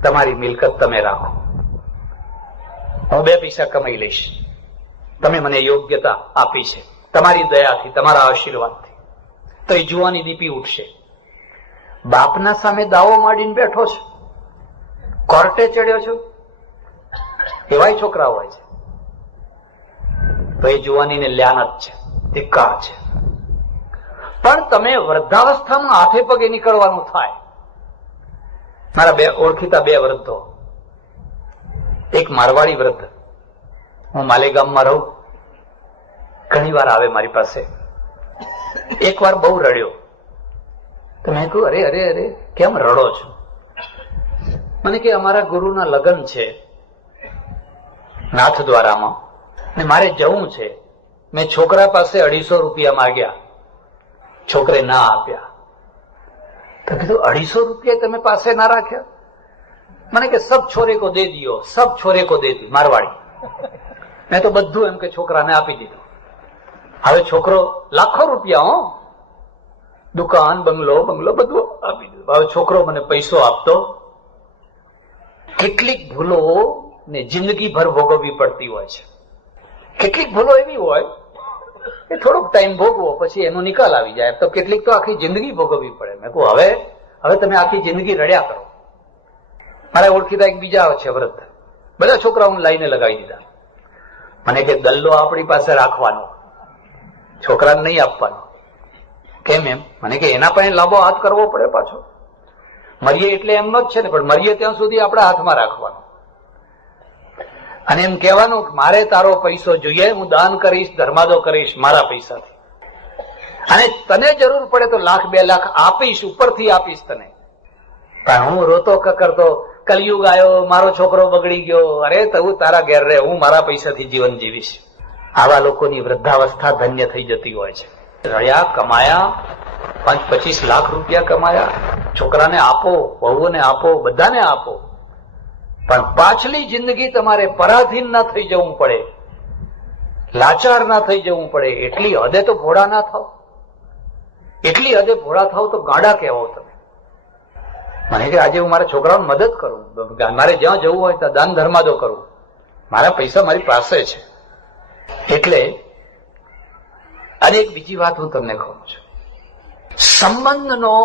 તમારી મિલકત તમે રાખો, હું 2 પૈસા કમાઈ લઈશ, તમે મને યોગ્યતા આપી છે તમારી દયાથી, તમારા આશીર્વાદથી. તો એ જુવાની દીપી ઉઠશે. બાપના સામે દાવો માંડીને બેઠો છે, કોર્ટે ચડ્યો છો, એવાય છોકરા હોય છે. તો એ જુવાનીને લ્યાનત છે, ધિક્કાર છે. પણ તમે વૃદ્ધાવસ્થામાં હાથે પગે નીકળવાનું થાય. મારા ઓળખીતા 2 વૃદ્ધો, એક મારવાડી વૃદ્ધ, હું માલેગામમાં રહું, ઘણી વાર આવે મારી પાસે. એક વાર બહુ રડ્યો, તો મેં કહ્યું અરે અરે અરે કેમ રડો છો? મને કે અમારા ગુરુના લગ્ન છે નાથદ્વારામાં ને મારે જવું છે. મેં છોકરા પાસે 250 રૂપિયા માંગ્યા, છોકરે ના આપ્યા. તો કીધું 250 રૂપિયા તમે પાસે ના રાખ્યા? મને કે સબ છોરે કો દે દિયો, સબ છોરે કો દે દી, મારવાડી. મેં તો બધું એમ કે છોકરાને આપી દીધું. હવે છોકરો લાખો રૂપિયા, દુકાન, બંગલો બધું આપી દીધું. હવે છોકરો મને પૈસો આપતો. કેટલીક ભૂલો ને જિંદગી ભર ભોગવવી પડતી હોય છે. કેટલીક ભૂલો એવી હોય કે થોડોક ટાઈમ ભોગવો પછી એનો નિકાલ આવી જાય. તો કેટલીક તો આખી જિંદગી ભોગવવી પડે. મેં કહું હવે તમે આખી જિંદગી રડ્યા કરો. મારા ઓળખીતા એક બીજા છે વૃદ્ધ, બધા છોકરાઓને લાઈને લગાવી દીધા. મને કે દલ્લો આપણી પાસે રાખવાનો, છોકરાને નહીં આપવાનો. કેમ એમ? મને કે એના પાસે લાંબો હાથ કરવો પડે પાછો. મરીએ એટલે એમ જ છે ને, પણ મરીએ ત્યાં સુધી આપણા હાથમાં રાખવાનો અને એમ કહેવાનું કે મારે તારો પૈસો જોઈએ, હું દાન કરીશ, ધર્માદો કરીશ મારા પૈસાથી, અને તને જરૂર પડે તો 1 લાખ 2 લાખ આપીશ, ઉપરથી આપીશ તને. પણ હું રોતો કકરતો કલયુગ આવ્યો, મારો છોકરો બગડી ગયો, અરે તું તારા ઘેર રહે, હું મારા પૈસાથી જીવન જીવીશ. આવા લોકોની વૃદ્ધાવસ્થા ધન્ય થઈ જતી હોય છે. રડ્યા, કમાયા, 5-25 લાખ રૂપિયા કમાયા, છોકરાને આપો, વહુને આપો, બધાને આપો, પણ પાછલી જિંદગી તમારે પરાધીન ના થઈ જવું પડે, લાચાર ના થઈ જવું પડે. એટલી હદે તો ભોળા ના થાવ. એટલી હદે ભોળા થાવ તો ગાંડા કહેવો તમે. મને કે આજે હું મારા છોકરાઓને મદદ કરું, મારે જ્યાં જવું હોય ત્યાં દાન ધર્માદો કરું, મારા પૈસા મારી પાસે છે. એટલે અને એક બીજી વાત હું તમને કહું છું, સંબંધનો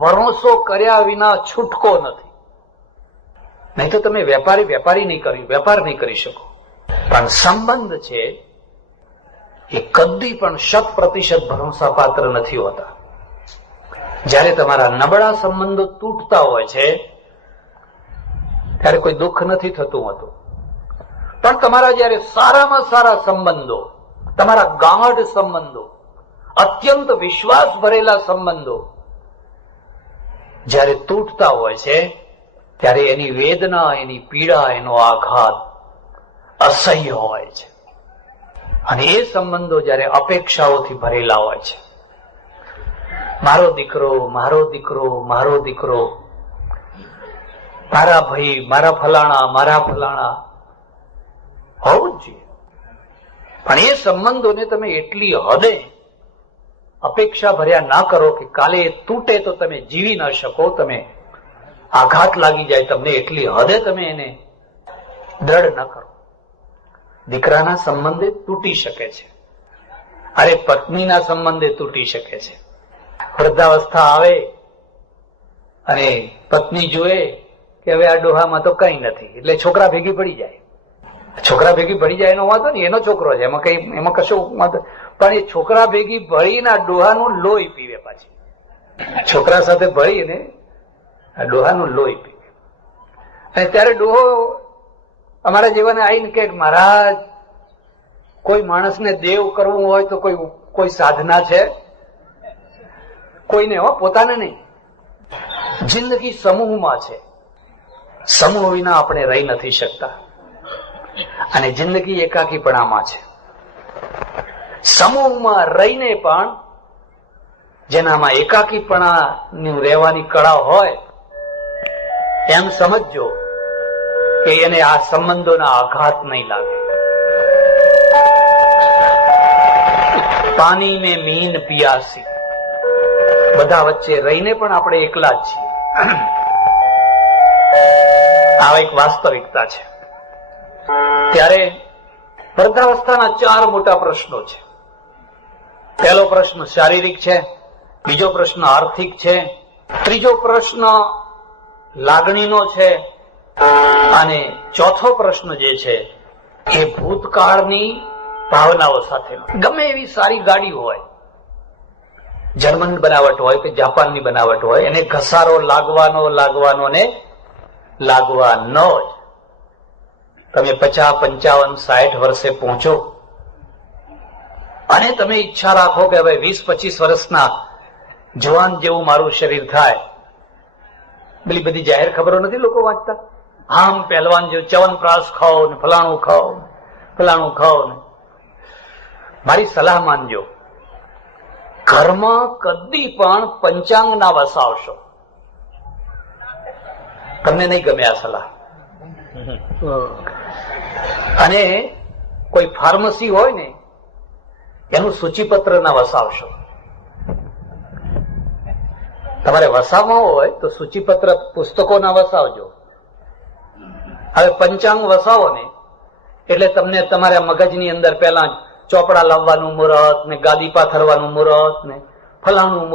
ભરોસો કર્યા વિના છૂટકો નથી. નહીં તો તમે વેપાર નહીં કરી શકો. પણ સંબંધ છે એ કદી પણ 100% ભરોસા પાત્ર નથી હોતા. જયારે તમારા નબળા સંબંધો તૂટતા હોય છે ત્યારે કોઈ દુઃખ નથી થતું હતું. પણ તમારા જયારે સારામાં સારા સંબંધો, તમારા ગાઢ સંબંધો, અત્યંત વિશ્વાસ ભરેલા સંબંધો જયારે તૂટતા હોય છે ત્યારે એની વેદના, એની પીડા, એનો આઘાત અસહ્ય હોય છે. અને એ સંબંધો જયારે અપેક્ષાઓથી ભરેલા હોય છે, મારો દીકરો, મારો દીકરો, મારો દીકરો, મારા ભાઈ, મારા ફલાણા હોવું જ જોઈએ. પણ એ સંબંધોને તમે એટલી હદે અપેક્ષા ભર્યા ના કરો કે કાલે એ તૂટે તો તમે જીવી ના શકો, તમે આઘાત લાગી જાય તમને, એટલી હદે તમે એને દ્રઢ ન કરો. દીકરાના સંબંધે તૂટી શકે છે, અરે પત્નીના સંબંધે તૂટી શકે છે. વૃદ્ધાવસ્થા આવે અને પત્ની જોએ કે હવે આ ડોહામાં તો કઈ નથી, એટલે છોકરા ભેગી પડી જાય. છોકરા ભેગી ભળી જાય એનો વાંધો નહીં, એનો છોકરો છે, એમાં કશો વાંધો. પણ એ છોકરા ભેગી ભળીને આ ડોહાનું લોહી પીવે. પાછી છોકરા સાથે ભળીને આ ડોહાનું લોહી પીવે. અને ત્યારે ડોહો અમારા જીવને આવીને કે મહારાજ, કોઈ માણસને દેવ કરવું હોય તો કોઈ સાધના છે? કોઈને, પોતાને નહીં. જિંદગી સમૂહમાં છે, સમૂહ વિના આપણે રહી નથી શકતા. અને જિંદગી એકાકીપણામાં છે. સમૂહમાં રહીને પણ જેનામાં એકાકીપણાની રહેવાની કળા હોય, એમ સમજજો કે એને આ સંબંધોના આઘાત નહીં લાગે. પાણી મેં મીન પિયાસી, બધા વચ્ચે રહીને પણ આપણે એકલા જ છીએ. આ એક વાસ્તવિકતા છે. ત્યારે વૃદ્ધાવસ્થાના 4 મોટા પ્રશ્નો છે. પહેલો પ્રશ્ન શારીરિક છે, બીજો પ્રશ્ન આર્થિક છે, ત્રીજો પ્રશ્ન લાગણીનો છે, અને ચોથો પ્રશ્ન જે છે એ ભૂતકાળની ભાવનાઓ સાથેનો. ગમે એવી સારી ગાડી હોય, જર્મન બનાવટ હોય કે જાપાનની બનાવટ હોય, એને ઘસારો લાગવાનો ને લાગવાનો જ. તમે 50, 55, 60 વર્ષે પહોંચો અને તમે ઈચ્છા રાખો કે હવે 20-25 વર્ષના જવાન જેવું મારું શરીર થાય. પેલી બધી જાહેર ખબરો નથી લોકો વાંચતા, આમ પહેલવાન જેવું ચ્યવનપ્રાશ ખાઓ ને ફલાણું ખાઓ ને. મારી સલાહ માનજો, ઘરમાં કદી પણ પંચાંગ ના વસાવશો. તમને નહીં ગમે આ સલાહ. અને કોઈ ફાર્મસી હોય ને એનું સૂચિપત્ર ના વસાવશો. તમારે વસાવવા હોય તો સૂચિપત્ર પુસ્તકો ના વસાવજો. હવે પંચાંગ વસાવો ને એટલે તમને તમારા મગજની અંદર પેલા ચોપડા લાવવાનું મુહૂર્ત ને ગાદી પાથરવાનું મુહૂર્ત ને ફલાણું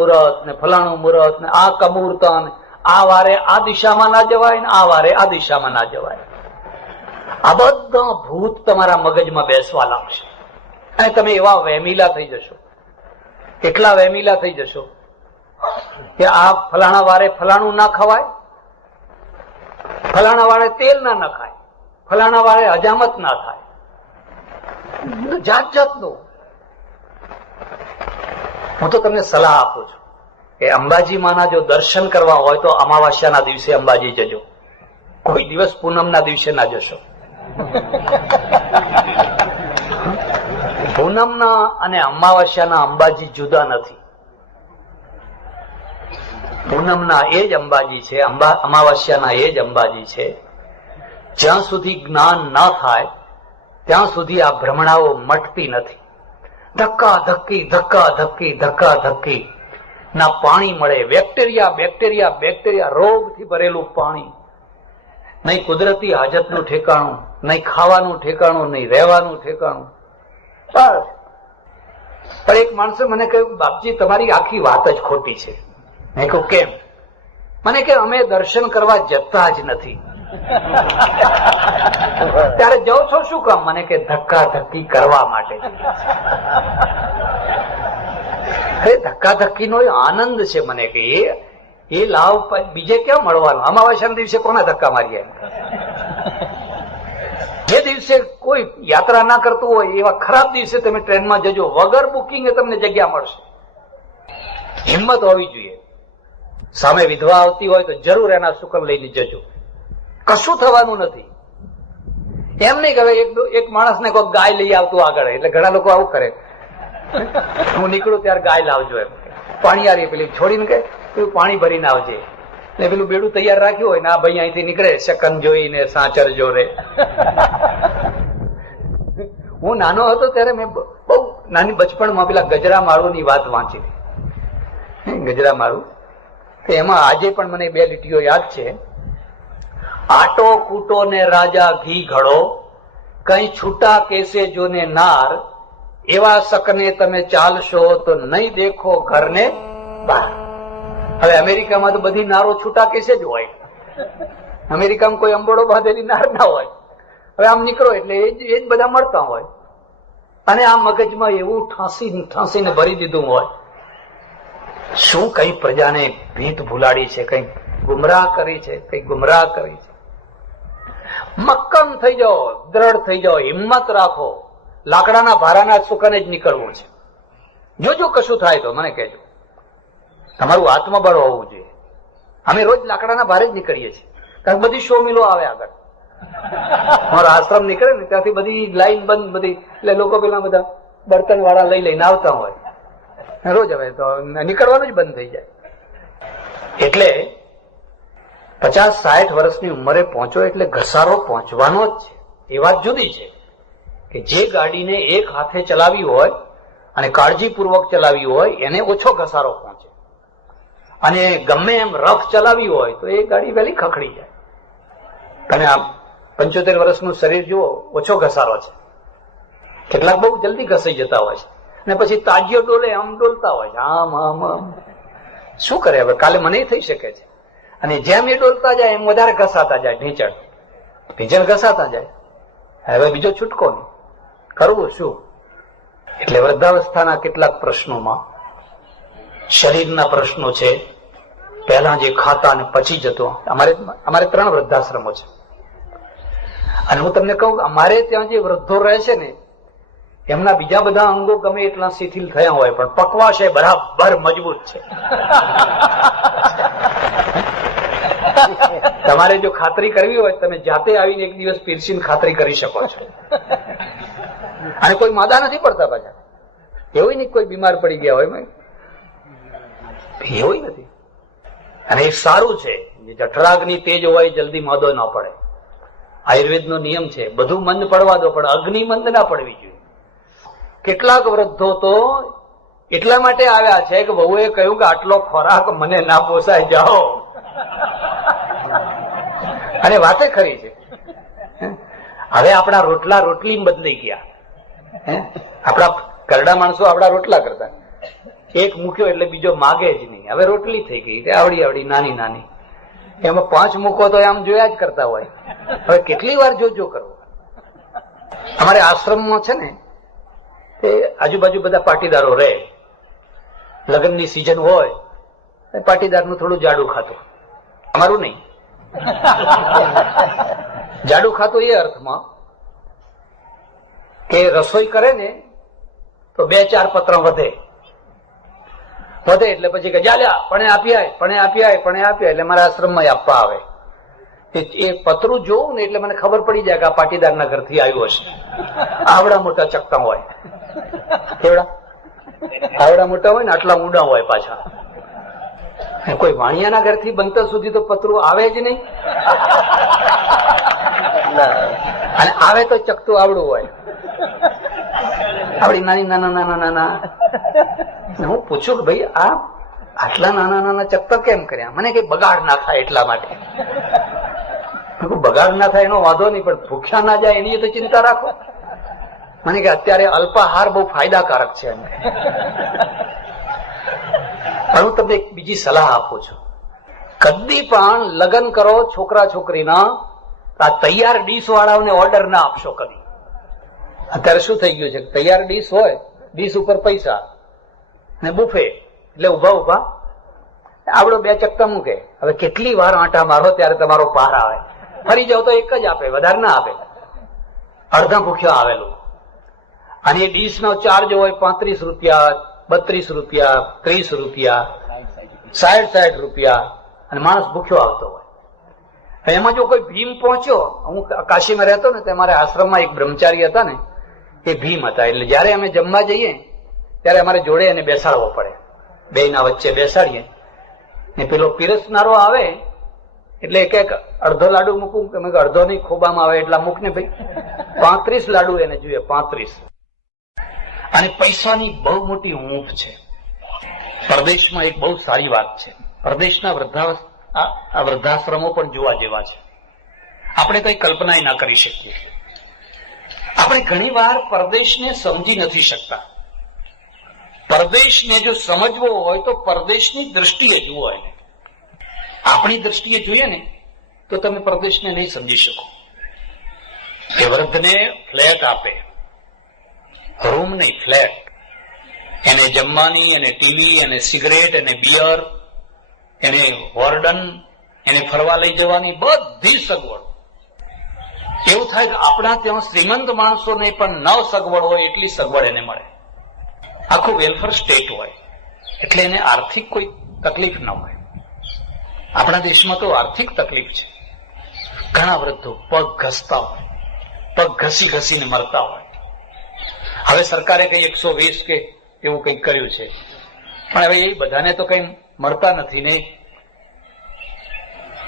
મુહૂર્ત ને આ કમુહૂર્ત ને આ વારે આ દિશામાં ના જવાય ને આ વારે આ દિશામાં ના જવાય. આ બધા ભૂત તમારા મગજમાં બેસવા લાગશે અને તમે એવા વહેમીલા થઈ જશો, એટલા વહેમીલા થઈ જશો કે આ ફલાણા વારે ફલાણું ના ખવાય, ફલાણા વારે તેલ ના નખાય, ફલાણા વારે હજામત ના થાય, જાત જાતનું. હું તો તમને સલાહ આપું છું કે અંબાજી માના જો દર્શન કરવા હોય તો અમાવાસ્યાના દિવસે અંબાજી જજો, કોઈ દિવસ પૂનમના દિવસે ના જશો. પૂનમના અને અમાવાસ્યાના અંબાજી જુદા નથી. પૂનમના એ જ અંબાજી છે, અમાવાસ્યાના એ જ અંબાજી છે. જ્યાં સુધી જ્ઞાન ન થાય ત્યાં સુધી આ ભ્રમણાઓ મટતી નથી. ધક્કા ધક્કી ના પાણી મળે, બેક્ટેરિયા રોગથી ભરેલું પાણી. નહીં કુદરતી હાજતનું ઠેકાણું, નહીં ખાવાનું ઠેકાણું, નહીં રહેવાનું ઠેકાણું. પણ એક માણસે મને કહ્યું, બાપજી તમારી આખી વાત જ ખોટી છે. મેં કહ્યું કેમ? મને કે અમે દર્શન કરવા જતા જ નથી. ત્યારે જાઓ છો શું કામ? મને કે ધક્કા ધક્કી કરવા માટે. ધક્કા ધક્કી નો આનંદ છે. મને કે એ લાભ બીજે ક્યાં મળવાનો? અમાવાસ્યાના દિવસે કોના ધક્કા મારીએ? જે દિવસે કોઈ યાત્રા ના કરતું હોય એવા ખરાબ દિવસે તમે ટ્રેનમાં જજો, વગર બુકિંગે તમને જગ્યા મળશે. હિંમત હોવી જોઈએ. સામે વિધવા આવતી હોય તો જરૂર એના સુકન લઈને જજો, કશું થવાનું નથી. એમ નહીં કે એક માણસને કોઈ ગાય લઈ આવતું આગળ, એટલે ઘણા લોકો આવું કરે, હું નીકળું ત્યારે ગાય લાવજો એમ. પાણીયારી પેલી છોડીને કે પાણી ભરીને આવજે, ને પેલું બેડું તૈયાર રાખ્યું હોય ને આ ભાઈ અહીંથી નીકળે શકન જોઈને સાચર જોરે. હું નાનો હતો ત્યારે મેં બહુ નાની બચપણમાં પેલા ગજરા માળું ની વાત વાંચી. ગજરા માળું એમાં આજે પણ મને 2 લીટીઓ યાદ છે. આટો કૂટો ને રાજા ઘી ઘડો, કઈ છૂટા કેસે જોને નાર, એવા શકને તમે ચાલશો તો નહીં દેખો ઘરને બહાર. હવે અમેરિકામાં તો બધી નારો છૂટા કેસે જ હોય. અમેરિકામાં કોઈ અંબોડો બાંધેલી નાર ના હોય. હવે આમ નીકળો એટલે એ જ બધા મળતા હોય. અને આ મગજમાં એવું ઠાંસીને ભરી દીધું હોય. શું કઈ પ્રજાને ભીત ભૂલાડી છે, કઈ ગુમરાહ કરી છે. મક્કમ થઈ જાઓ, દ્રઢ થઈ જાઓ, હિંમત રાખો. લાકડાના ભારાના સુકને જ નીકળવું છે. જોજો કશું થાય તો મને કહેજો. તમારું આત્મબળ હોવું જોઈએ. અમે રોજ લાકડાના ભારે જ નીકળીએ છીએ, કારણ બધી શો મિલો આવે આગળ. મારો આશ્રમ નીકળે ને ત્યાંથી બધી લાઈન બંધ, બધી એટલે લોકો પેલા બધા બર્તન વાળા લઈને આવતા હોય રોજ. હવે તો નીકળવાનું જ બંધ થઈ જાય. એટલે 50-60 વર્ષની ઉંમરે પહોંચો એટલે ઘસારો પહોંચવાનો જ છે. એ વાત જુદી છે કે જે ગાડીને એક હાથે ચલાવી હોય અને કાળજીપૂર્વક ચલાવી હોય એને ઓછો ઘસારો પહોંચે, અને ગમે એમ રફ ચલાવી હોય તો એ ગાડી વહેલી ખખડી જાય. તમે આ 75 વર્ષનું શરીર જુઓ, ઓછો ઘસારો છે. કેટલાક બહુ જલ્દી ઘસાઈ જતા હોય છે, અને પછી તાજીઓ ડોલે આમ ડોલતા હોય છે, આમ આમ આમ. શું કરે હવે? કાલે મને થઈ શકે છે. અને જેમ એ ડોલતા જાય એમ વધારે ઘસાતા જાય, ઢીંચણ ઘસાતા જાય. હવે બીજો છૂટકો નહીં, કરવું શું? એટલે વૃદ્ધાવસ્થાના કેટલાક પ્રશ્નોમાં શરીરના પ્રશ્નો છે. પહેલા જે ખાતા અને પછી જતો. અમારે 3 વૃદ્ધાશ્રમો છે, અને હું તમને કહું, અમારે ત્યાં જે વૃદ્ધો રહે છે ને, એમના બીજા બધા અંગો ગમે એટલા શિથિલ થયા હોય પણ પકવાશ એ બરાબર મજબૂત છે. તમારે જો ખાતરી કરવી હોય, તમે જાતે આવીને એક દિવસ પીરસીને ખાતરી કરી શકો છો. અને કોઈ માદા નથી પડતા પાછા, એવું નહીં કોઈ બીમાર પડી ગયા હોય, એવું નથી. અને એ સારું છે, જઠરાગ્નિ તેજ હોય જલ્દી માદો ન પડે. આયુર્વેદનો નિયમ છે, બધું મંદ પડવા દો પણ અગ્નિ મંદ ના પડવી જોઈએ. કેટલાક વૃદ્ધો તો એટલા માટે આવ્યા છે કે વહુએ કહ્યું કે આટલો ખોરાક મને ના પોસાય, જાઓ. અને વાતે ખરી છે. હવે આપણા રોટલા રોટલી બદલાઈ ગયા. આપણા કરડા માણસો આપણા રોટલા કરતા, એક મૂક્યો એટલે બીજો માગે જ નહીં. હવે રોટલી થઈ ગઈ, આવડી આવડી નાની નાની, એમાં 5 મૂકો તો આમ જોયા જ કરતા હોય. હવે કેટલી વાર જોજો કરવો. અમારે આશ્રમમાં છે ને, તે આજુબાજુ બધા પાટીદારો રહે. લગ્નની સિઝન હોય, પાટીદારનું થોડું જાડું ખાતું, અમારું નહીં. જાડું ખાતું એ અર્થમાં કે રસોઈ કરે ને તો 2-4 પત્ર વધે એટલે પછી કે જાલ્યા પણ આપી આય એટલે મારા આશ્રમમાં આપવા આવે. એ પતરું જોવું ને એટલે મને ખબર પડી જાય કે આ પાટીદારના ઘરથી આવ્યું હશે. આવડા મોટા ચકતા હોય, કેવડા આવડા મોટા હોય ને આટલા ઊંડા હોય પાછા. કોઈ વાણિયાના ઘરથી બનતા સુધી તો પતરું આવે જ નહીં, અને આવે તો ચકતું આવડું હોય, આવડી નાની નાના. હું પૂછું કે ભાઈ આ આટલા નાના ચક્કર કેમ કર્યા? મને કઈ બગાડ ના થાય એટલા માટે. બગાડ ના થાય એનો વાંધો નહીં, પણ ભૂખ્યા ના જાય એની તો ચિંતા રાખો. મને કે અત્યારે અલ્પાહાર બહુ ફાયદાકારક છે. પણ હું તમને એક બીજી સલાહ આપું છું, કદી પણ લગ્ન કરો છોકરા છોકરીના, આ તૈયાર ડીશ વાળાઓને ઓર્ડર ના આપશો કદી. અત્યારે શું થઈ ગયું છે, તૈયાર ડીશ હોય, ડીશ ઉપર પૈસા ને બુફે, એટલે ઉભા આવડો 2 ચક્કા મૂકે. હવે કેટલી વાર આંટા મારો ત્યારે તમારો પાર આવે. ફરી જાવ તો એક જ આપે, વધારે ના આપે. અડધા ભૂખ્યા આવેલું. અને એ ડીશ નો ચાર્જ હોય 35 રૂપિયા, 32 રૂપિયા, 30 રૂપિયા, 60 રૂપિયા, અને માણસ ભૂખ્યો આવતો હોય. એમાં જો કોઈ ભીમ પહોંચ્યો, હું કાશીમાં રહેતો ને, અમારે આશ્રમમાં એક બ્રહ્મચારી હતા ને, એ ભીમ હતા. એટલે જયારે અમે જમવા જઈએ ત્યારે અમારે જોડે એને બેસાડવો પડે, બેયના વચ્ચે બેસાડીએ. ને પેલો પીરસનારો આવે એટલે એક અડધો લાડુ મૂકું, કે અડધો નહીં ખોબામાં આવે એટલા મૂક ને ભાઈ. 35 લાડુ એને જોઈએ, 35. અને પૈસાની બહુ મોટી ઊંઘ છે. પરદેશમાં એક બહુ સારી વાત છે, પરદેશના વૃદ્ધાશ્રમો પણ જોવા જેવા છે. આપણે કઈ કલ્પના ના કરી શકીએ. આપણે ઘણી વાર પરદેશને સમજી નથી શકતા. પરદેશને જો સમજવો હોય તો પરદેશની દ્રષ્ટિએ જુઓ. આપણી દ્રષ્ટિએ જોઈએ ને તો તમે પરદેશને નહીં સમજી શકો. એ વૃદ્ધને ફ્લેટ આપે, રૂમ નહીં, ફ્લેટ. એને જમવાની, એને ટીવી, એને સિગરેટ, એને બિયર, એને વોર્ડન, એને ફરવા લઈ જવાની બધી સગવડ. એવું થાય કે આપણા ત્યાં શ્રીમંત માણસોને પણ ન સગવડ હોય એટલી સગવડ એને મળે. આખું વેલફેર સ્ટેટ હોય એટલે એને આર્થિક કોઈ તકલીફ ન હોય. આપણા દેશમાં તો આર્થિક તકલીફ છે. ઘણા વૃદ્ધો પગ ઘસતા હોય, પગ ઘસી ઘસીને મરતા હોય. હવે સરકારે કઈ 120 કે એવું કંઈક કર્યું છે, પણ હવે એ બધાને તો કઈ મળતા નથી ને.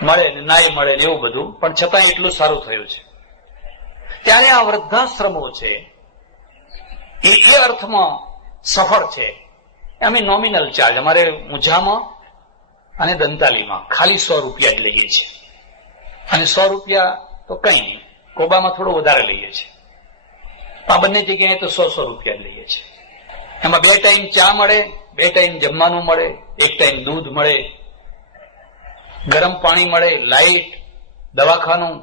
મળે ને નાય મળે ને એવું બધું, પણ છતાં એટલું સારું થયું છે. ત્યારે આ વૃદ્ધાશ્રમો છે એ અર્થમાં સફળ છે. અમે નોમિનલ ચાર્જ અમારે ઊંઝામાં અને દંતાલીમાં ખાલી 100 રૂપિયા જ લઈએ છીએ. અને 100 રૂપિયા તો કઈ નહીં, કોબામાં થોડું વધારે લઈએ છીએ. આ બંને જગ્યાએ તો 100 રૂપિયા જ લઈએ છીએ. એમાં 2 ટાઈમ ચા મળે, 2 ટાઈમ જમવાનું મળે, 1 ટાઈમ દૂધ મળે, ગરમ પાણી મળે, લાઈટ, દવાખાનું,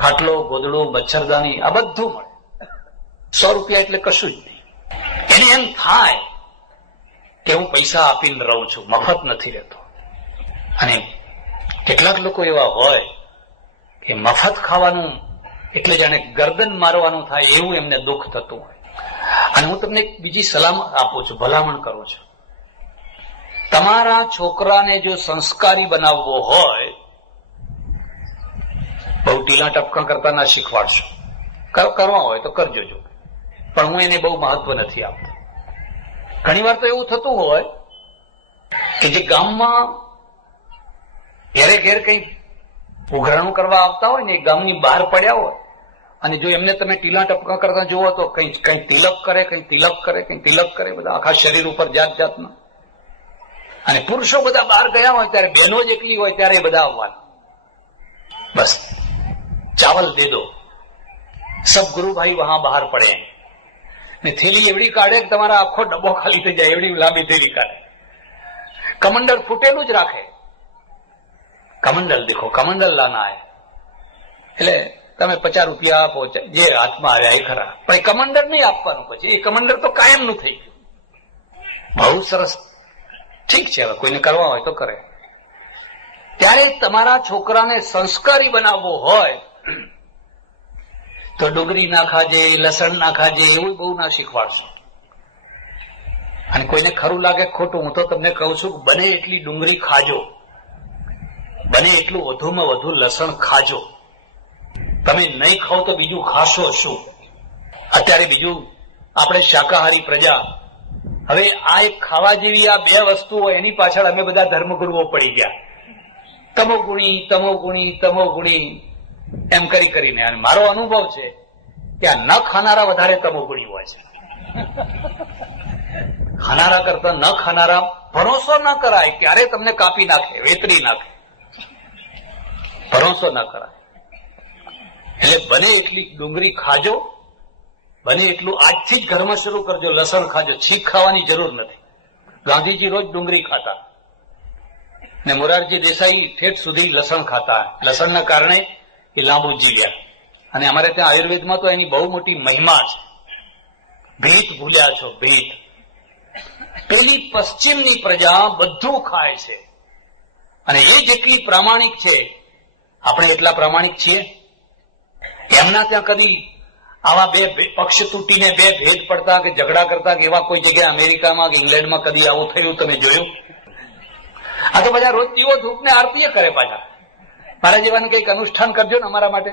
ખાટલો, ગોદડું, મચ્છરદાની, આ બધું મળે. 100 રૂપિયા એટલે કશું જ નહીં. એને એમ થાય કે હું પૈસા આપીને રહું છું, મફત નથી રહેતો. અને કેટલાક લોકો એવા હોય કે મફત ખાવાનું એટલે જાણે ગરદન મારવાનું થાય એવું એમને દુઃખ થતું હોય. અને હું તમને બીજી સલાહ આપું છું, ભલામણ કરું છું. તમારા છોકરાને જો સંસ્કારી બનાવવો હોય, બહુ ટીલા ટપકા કરતા ના શીખવાડશો. કરવા હોય તો કરજો, જો પણ હું એને બહુ મહત્વ નથી આપતો. ઘણી વાર તો એવું થતું હોય કે જે ગામમાં ઘેરે ઘેર કઈ ઉઘરાણું કરવા આવતા હોય ને, ગામની બહાર પડ્યા હોય, અને જો એમને તમે ટીલા ટપકા કરતા જુઓ તો કઈ તિલક કરે, કઈ તિલક કરે, કઈ તિલક કરે, બધા આખા શરીર ઉપર જાત જાતના. અને પુરુષો બધા બહાર ગયા હોય ત્યારે બહેનો જ એકલી હોય ત્યારે બધા આવવાના. બસ ચાવલ દે દો, સબ ગુરુ ભાઈ વહાં બહાર પડે. ને થેલી એવડી કાઢે કે તમારા આખો ડબ્બો ખાલી થઈ જાય, એવડી લાંબી થેલી કાઢે. કમંડલ ફૂટેલું જ રાખે. કમંડલ દેખો, કમંડલ લાના હે. એટલે તમે 50 રૂપિયા આપો, જે હાથમાં આવ્યા એ ખરા, પણ એ કમંડળ નહીં આપવાનું. પછી એ કમંડળ તો કાયમનું થઈ ગયું. બહુ સરસ, ઠીક છે, હવે કોઈને કરવા હોય તો કરે. ત્યારે તમારા છોકરાને સંસ્કારી બનાવવો હોય તો ડુંગળી ના ખાજે, લસણ ના ખાજે, એવું બહુ ના શીખવાડશો. અને કોઈને ખરું લાગે ખોટું, હું તો તમને કહું છું, બને એટલી ડુંગળી ખાજો, બને એટલું વધુમાં વધુ લસણ ખાજો. તમે નહીં ખાઓ તો બીજું ખાશો શું? અત્યારે બીજું આપણે શાકાહારી પ્રજા, હવે આ એક ખાવા જેવી આ 2 વસ્તુઓ, એની પાછળ અમે બધા ધર્મગુરુઓ પડી ગયા. તમોગુણી, તમોગુણી, તમોગુણી એમ કરીને. અને મારો અનુભવ છે કે આ ન ખાનારા વધારે તમોગુણી હોય છે. ખાનારા કરતા ન ખાનારા ભરોસો ન કરાય, ક્યારે તમને કાપી નાખે, વેતરી નાખે. ભરોસો ન કરાય. એટલે બને એટલી ડુંગળી ખાજો, બને એટલું આજથી જ ઘરમાં શરૂ કરજો. લસણ ખાજો, છીક ખાવાની જરૂર નથી. ગાંધીજી રોજ ડુંગળી ખાતા ને મોરારજી દેસાઈ ઠેઠ સુધી લસણ ખાતા. લસણના કારણે એ લાંબુ જીવ્યા. અને અમારે ત્યાં આયુર્વેદમાં તો એની બહુ મોટી મહિમા છે. ભીત ભૂલ્યા છો, ભીત. પેલી પશ્ચિમની પ્રજા બધું ખાય છે અને એ જેટલી પ્રામાણિક છે, આપણે એટલા પ્રામાણિક છીએ? એમના ત્યાં કદી આવા 2 પક્ષ તૂટીને 2 ભેદ પડતા કે ઝઘડા કરતા કે એવા કોઈ જગ્યાએ અમેરિકામાં કે ઇંગ્લેન્ડમાં કદી આવું થયું તમે જોયું? આ તો બધા રોજ દીવો ધૂપ ને આરતી કરે પાછા. મારા જેવાનું કઈક અનુષ્ઠાન કરજો ને અમારા માટે.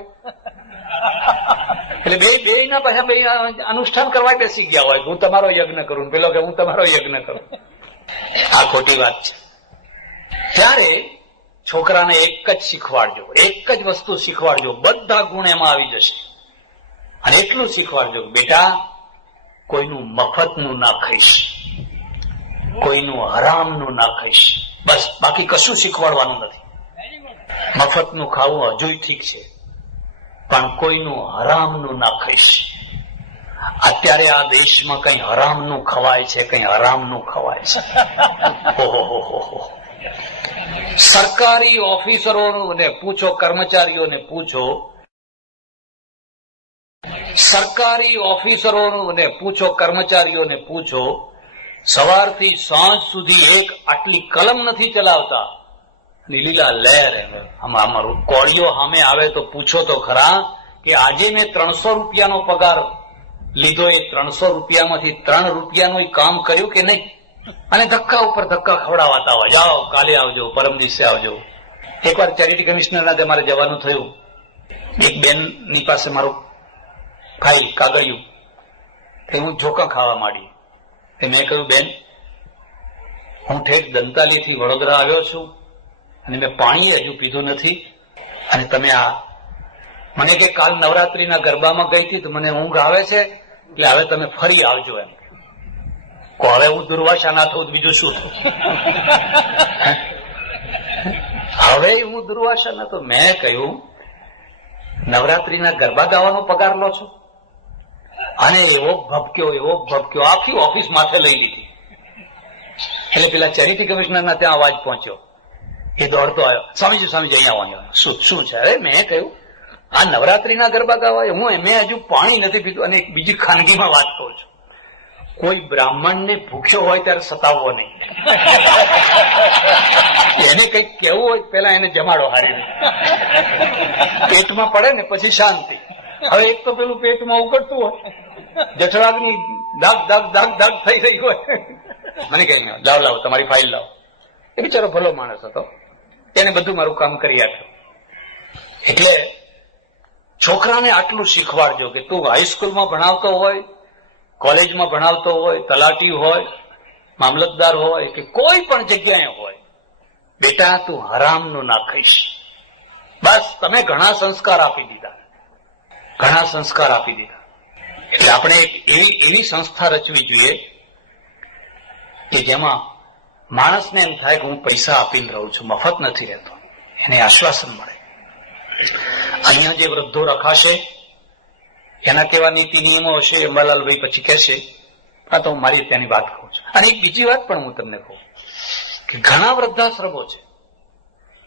એટલે બે ના પાછા અનુષ્ઠાન કરવા બેસી ગયા હોય. હું તમારો યજ્ઞ કરું, પેલો કે હું તમારો યજ્ઞ કરું. આ ખોટી વાત છે. ત્યારે છોકરાને એક જ શીખવાડજો, એક જ વસ્તુ શીખવાડજો, બધા ગુણ એમાં આવી જશે. અને એટલું શીખવાડજો કે બેટા, કોઈનું મફતનું ના ખાઈશ, કોઈનું હરામનું ના ખાઈશ. બસ, બાકી કશું શીખવાડવાનું નથી. મફતનું ખાવું હજુ ઠીક છે, પણ કોઈનું હરામનું ના ખાઈશ. અત્યારે આ દેશમાં કઈ હરામનું ખવાય છે, કઈ હરામનું ખવાય છે. ઓહો. સરકારી ઓફિસરોને પૂછો, કર્મચારીઓને પૂછો, સરકારી ઓફિસરોને પૂછો, કર્મચારીઓને પૂછો, સવારથી સાંજ સુધી એક આટલી કલમ નથી ચલાવતા. લીલા લહેર અમારું કોળીઓ સામે આવે તો પૂછો તો ખરા કે આજે મેં 300 રૂપિયાનો પગાર લીધો, એ 300 રૂપિયામાંથી 3 રૂપિયાનું કામ કર્યું કે નહીં? અને ધક્કા ઉપર ધક્કા ખવડાવતા હોય, જાઓ કાલે આવજો, પરમ દિવસે આવજો. એકવાર ચેરિટી કમિશનરના મારે જવાનું થયું. એક બેનની પાસે મારું ફાઇલ કાગળિયું, હું ઝોકા ખાવા માંડી. મેં કહ્યું, બેન, હું ઠેઠ દંતાલીથી વડોદરા આવ્યો છું અને મેં પાણી હજુ પીધું નથી, અને તમે આ મને કે કાલ નવરાત્રીના ગરબામાં ગઈ હતી તો મને ઊંઘ આવે છે, એટલે હવે તમે ફરી આવજો એમ. હવે હું દુર્વાસા ના થઉં બીજું શું થયું? હવે હું દુર્વાસા નતો. મેં કહ્યું નવરાત્રીના ગરબા ગાવાનો પગાર લો છો? અને એવો ભબક્યો આખી ઓફિસ માથે લઈ લીધી. એટલે પેલા ચેરિટી કમિશનરના ત્યાં અવાજ પહોંચ્યો. એ દોડતો આવ્યો, સ્વામીજી અહીંયા આવવાનું. શું છે? અરે મેં કહ્યું આ નવરાત્રીના ગરબા ગાવા, મેં હજુ પાણી નથી પીધું. અને બીજી ખાનગીમાં વાત કહું છું, કોઈ બ્રાહ્મણને ભૂખ્યો હોય ત્યારે સતાવવો નહીં. એને કઈક કેવું હોય પેલા એને જમાડો હારી, પેટમાં પડે ને પછી શાંતિ. હવે એક તો પેલું પેટમાં ઉકળતું હોય, જઠરાગ્નિ દાગ થઈ રહી હોય. મને કઈ ના, લાવો તમારી ફાઇલ લાવો. એ બિચારો ભલો માણસ હતો, તેને બધું મારું કામ કરી આપ્યું. એટલે છોકરાને આટલું શીખવાડજો કે તું હાઈસ્કૂલમાં ભણાવતો હોય, કોલેજમાં ભણાવતો હોય, તલાટી હોય, મામલતદાર હોય કે કોઈ પણ જગ્યાએ હોય, બેટા તું હરામનું ના ખાઈશ. બસ તમે ઘણા સંસ્કાર આપી દીધા. એટલે આપણે એવી સંસ્થા રચવી જોઈએ કે જેમાં માણસને એમ થાય કે હું પૈસા આપીને રહું છું, મફત નથી રહેતો, એને આશ્વાસન મળે. અહીંયા જે વૃદ્ધો રખાશે એના કેવા નીતિ નિયમો હશે અંબાલાલભાઈ પછી કહેશે. આ તો મારી ત્યાંની વાત કહું છું. અને એક બીજી વાત પણ હું તમને કહું કે ઘણા વૃદ્ધાશ્રમો છે,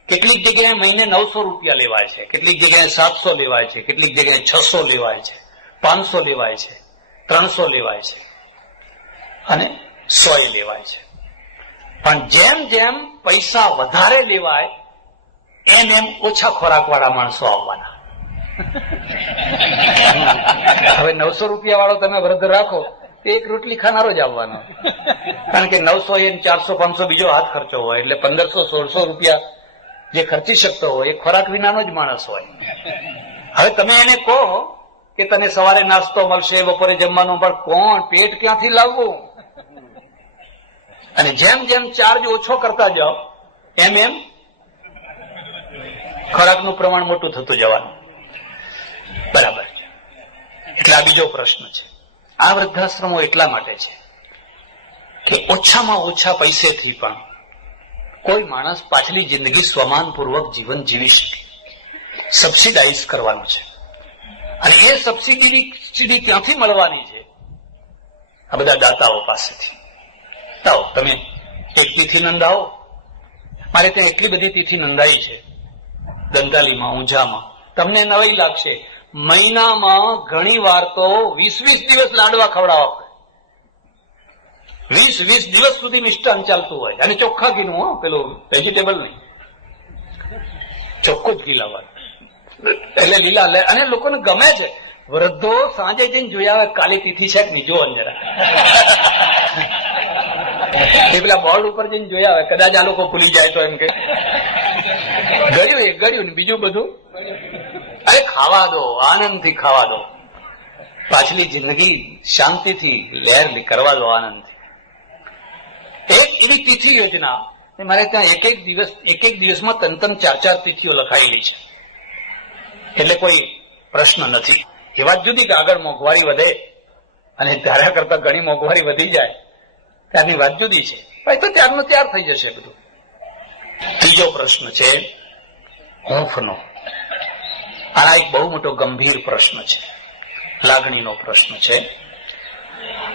કેટલીક જગ્યાએ મહિને 900 રૂપિયા લેવાય છે, કેટલીક જગ્યાએ 700 લેવાય છે, કેટલીક જગ્યાએ 600 લેવાય છે, 500 લેવાય છે, 300 લેવાય છે અને 100 લેવાય છે. પણ જેમ જેમ પૈસા વધારે લેવાય એમ ઓછા ખોરાક વાળા માણસો આવવાના. હવે 900 રૂપિયા વાળો તમે વૃદ્ધ રાખો, એક રોટલી ખાનારો જ આવવાનો, કારણ કે 900 એને 400 500 બીજો હાથ ખર્ચો હોય, એટલે 1500 1600 રૂપિયા જે ખર્ચી શકતો હોય એ ખોરાક વિનાનો જ માણસ હોય. હવે તમે એને કહો કે તને સવારે નાસ્તો મળશે, બપોરે જમવાનું, પણ કોણ પેટ ક્યાંથી લાવવું? અને જેમ જેમ ચાર્જ ઓછો કરતા જાઓ એમ ખોરાકનું પ્રમાણ મોટું થતું જવાનું. બરાબર. એટલે આ બીજો પ્રશ્ન છે. આ વૃદ્ધાશ્રમો એટલા માટે છે કે ઓછામાં ઓછા પૈસેથી પણ કોઈ માણસ પાછલી જિંદગી સ્વમાનપૂર્વક જીવન જીવી શકે. સબસિડાઇઝ કરવાનું છે. અને એ સબસિડી ક્યાંથી મળવાની છે? આ બધા દાતાઓ પાસેથી. આવો તમે એક તિથિ નંદાવો. મારે ત્યાં એટલી બધી તિથિ નંદાઈ છે દંતાલીમાં, ઊંઝામાં. તમને નવાઈ લાગશે, મહિનામાં ઘણી વાર તો 20 દિવસ લાડવા ખવડાવવા પડે. 20 દિવસ સુધી મિષ્ટાન ચાલતું હોય. અને ચોખ્ખા ઘીનું, હો, પેલું વેજીટેબલ નહીં, ચોખ્ખું જ ઘી લાવવાનું. એટલે લીલા લે. અને લોકોને ગમે છે. વૃદ્ધો સાંજે જઈને જોયા આવે કાલી તિથિ છે કે નહીં, જો જરા. એ પેલા બોર્ડ ઉપર જઈને જોયા આવે, કદાચ આ લોકો ભૂલી જાય તો એમ કે ગળ્યું ને બીજું બધું. અરે ખાવા દો, આનંદથી ખાવા દો. પાછલી જિંદગી શાંતિથી લહેર કરવા દો, આનંદથી. એક એવી તિથિ યોજના મારે ત્યાં એક દિવસમાં 3-4 તિથિઓ લખાયેલી છે. એટલે કોઈ પ્રશ્ન નથી. એ વાત જુદી કે આગળ મોંઘવારી વધે અને ધાર્યા કરતા ઘણી મોંઘવારી વધી જાય, ત્યારની વાત જુદી છે. ભાઈ તો ત્યારનું ત્યાર થઈ જશે બધું. ત્રીજો પ્રશ્ન છે હૂંફનો. આ એક બહુ મોટો ગંભીર પ્રશ્ન છે, લાગણીનો પ્રશ્ન છે.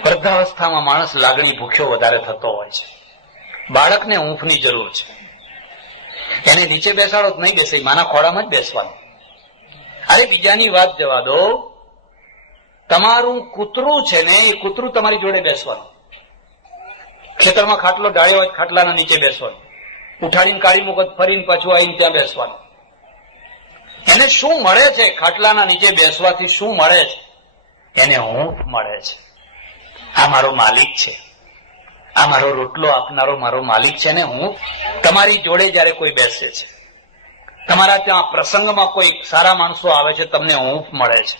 વૃદ્ધાવસ્થામાં માણસ લાગણી ભૂખ્યો વધારે થતો હોય છે. બાળકને હૂંફની જરૂર છે. એને નીચે બેસાડો તો નહીં બેસે, માના ખોળામાં જ બેસવાનું. અરે બીજાની વાત જવા દો, તમારું કૂતરું છે ને, એ કૂતરું તમારી જોડે બેસવાનું. ખેતરમાં ખાટલો ઢાળ્યો હોય, ખાટલાના નીચે બેસવાનું. ઉઠાડીને કાઢી મૂકો, ફરીને પાછું આવીને ત્યાં બેસવાનું. એને શું મળે છે ખાટલાના નીચે બેસવાથી? શું મળે છે? એને હૂંફ મળે છે. આ મારો માલિક છે, આ મારો રોટલો આપનારો મારો માલિક છે ને હૂંફ. તમારી જોડે જયારે કોઈ બેસે છે, તમારા ત્યાં પ્રસંગમાં કોઈ સારા માણસો આવે છે, તમને હૂંફ મળે છે.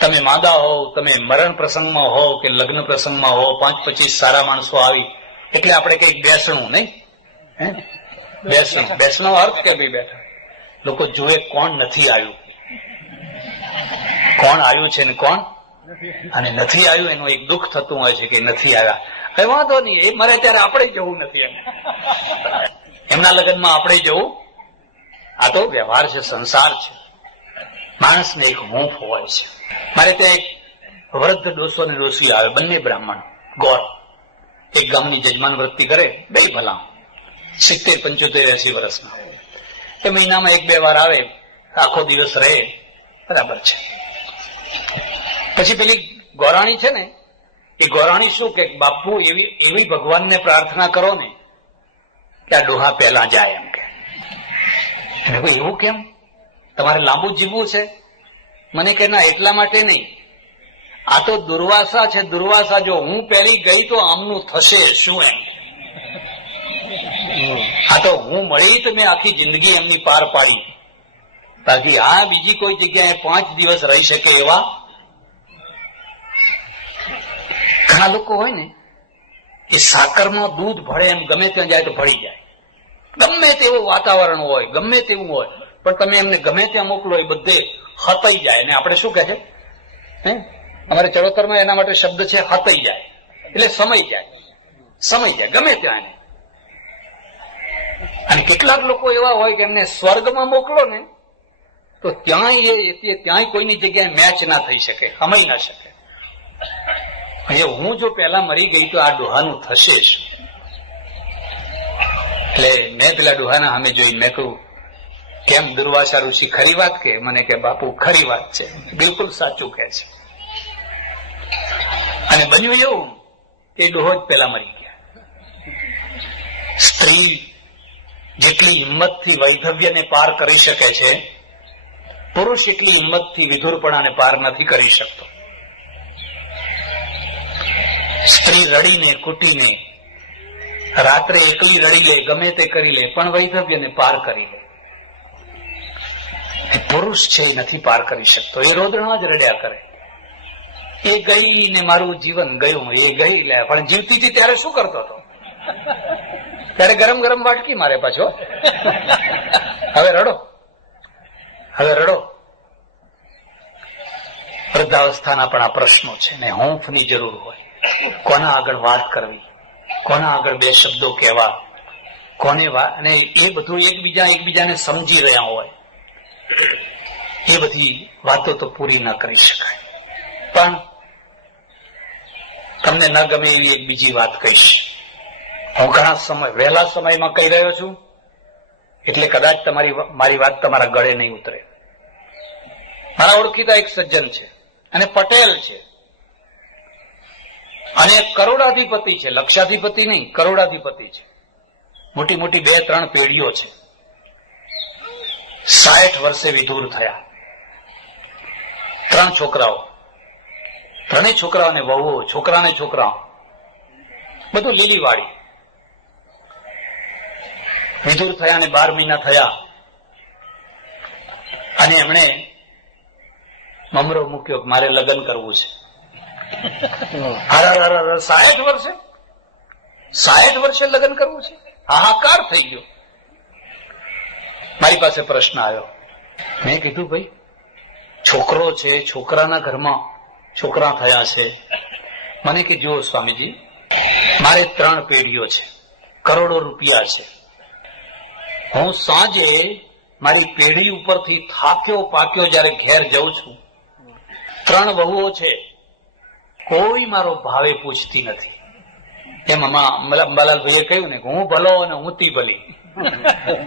તમે માદા હોવ, તમે મરણ પ્રસંગમાં હોવ કે લગ્ન પ્રસંગમાં હોવ, 5-25 સારા માણસો આવી એટલે આપણે કઈક બેસણું નહીં, બેસનો અર્થ કે ભાઈ બેઠા લોકો જુએ કોણ નથી આવ્યું, કોણ આવ્યું છે ને કોણ અને નથી આવ્યું. એનું એક દુઃખ થતું હોય છે કે નથી આવ્યા. કઈ વાંધો નહીં, એ મરે ત્યારે આપણે જવું નથી એને, એમના લગ્નમાં આપણે જવું. આ તો વ્યવહાર છે, સંસાર છે. માણસને એક હૂંફ હોય છે. મારે ત્યાં એક વૃદ્ધ ડોસો ને ડોસી આવે, બંને બ્રાહ્મણ ગોર. એક ગામની જજમાન વૃત્તિ કરે, બે ભલા 70, 75, 80 વર્ષના. એ મહિનામાં 1-2 વાર આવે, આખો દિવસ રહે, બરાબર છે. પછી પેલી ગોરાણી છે ને, એ ગોરાણી શું કે બાપુ એવી ભગવાનને પ્રાર્થના કરો ને કે આ ડોહા પહેલા જાય એમ કે. એવું કેમ? તમારે લાંબુ જીવવું છે? મને કે ના, એટલા માટે નહીં, આ તો દુર્વાસા છે. દુર્વાસા જો હું પહેલી ગઈ તો આમનું થશે શું એમ. આ તો હું મળી તો મેં આખી જિંદગી એમની પાર પાડી. બાકી આ બીજી કોઈ જગ્યાએ 5 દિવસ રહી શકે એવા ઘણા લોકો હોય ને, એ સાકરમાં દૂધ ભળે એમ ગમે ત્યાં જાય તો ભળી જાય. ગમે તેવું વાતાવરણ હોય, ગમે તેવું હોય, પણ તમે એમને ગમે ત્યાં મોકલો એ બધે હતાઈ જાય. અને આપણે શું કહે છે, અમારે ચરોતરમાં એના માટે શબ્દ છે હતાઈ જાય, એટલે સમય જાય ગમે ત્યાં એને. અને કેટલાક લોકો એવા હોય કે એમને સ્વર્ગમાં મોકલો ને તો ત્યાંય કોઈની જગ્યાએ મેચ ના થઈ શકે, સમય ના શકે. હું જો પેલા મરી ગઈ તો આ ડોહાનું થશે શું? એટલે મેં પેલા ડોહાના સામે જોઈ, મેં કહ્યું કેમ દુર્વાસા ઋષિ ખરી વાત કે? મને કે બાપુ ખરી વાત છે, બિલકુલ સાચું કે છે. અને બન્યું એવું કે ડોહો જ પેલા મરી ગયા. સ્ત્રી જેટલી હિંમતથી વૈધવ્યને પાર કરી શકે છે, પુરુષ એટલી હિંમતથી વિધુરપણાને પાર નથી કરી શકતો. સ્ત્રી રડીને કૂટીને રાત્રે એકલી રડી લે, ગમે તે કરી લે, પણ વૈધવ્યને પાર કરી લે. પુરુષ છે એ નથી પાર કરી શકતો, એ રોદણા જ રડ્યા કરે. એ ગઈ ને મારું જીવન ગયું, એ ગઈ લે. પણ જીવતી હતી ત્યારે શું કરતો હતો? ત્યારે ગરમ ગરમ વાટકી મારે પાછો. હવે રડો. વૃદ્ધાવસ્થાના પણ આ પ્રશ્નો છે ને હૂંફની જરૂર હોય. કોના આગળ વાત કરવી, કોના આગળ 2 શબ્દો કહેવા, કોને અને એ બધું એકબીજાને સમજી રહ્યા હોય, એ બધી વાતો તો પૂરી ન કરી શકાય. પણ તમને ન ગમે એવી એક બીજી વાત કહીશ. હું ઘણા વહેલા સમયમાં કહી રહ્યો છું, એટલે કદાચ મારી વાત તમારા ગળે નહીં ઉતરે. મારા ઓળખીતા એક સજ્જન છે અને પટેલ છે અને કરોડાધિપતિ છે, લક્ષાધિપતિ નહીં, કરોડાધિપતિ છે. મોટી મોટી 2-3 પેઢીઓ છે. 60 વર્ષે વિધુર થયા. 3 છોકરાઓ, 3 છોકરાઓને વહુઓ, છોકરાને છોકરાઓ, બધું લીલીવાડી. વિધુર થયા ને 12 મહિના થયા અને એમણે મમરો મૂક્યો મારે લગ્ન કરવું છે. 60 વર્ષે લગ્ન કરવું છે? હાહાકાર થઈ ગયો. મારી પાસે પ્રશ્ન આવ્યો. મેં કીધું ભાઈ છોકરો છે, છોકરાના ઘરમાં છોકરા થયા છે. મને કે જુઓ સ્વામીજી, મારે 3 પેઢીઓ છે, કરોડો રૂપિયા છે. હું સાંજે મારી પેઢી ઉપરથી થાક્યો પાક્યો જયારે ઘેર જઉં છું, 3 વહુઓ છે, કોઈ મારો ભાવે પૂછતી નથી. એમ અંબાલાલભાઈએ કહ્યું ને, હું ભલો અને હુંતી ભલી.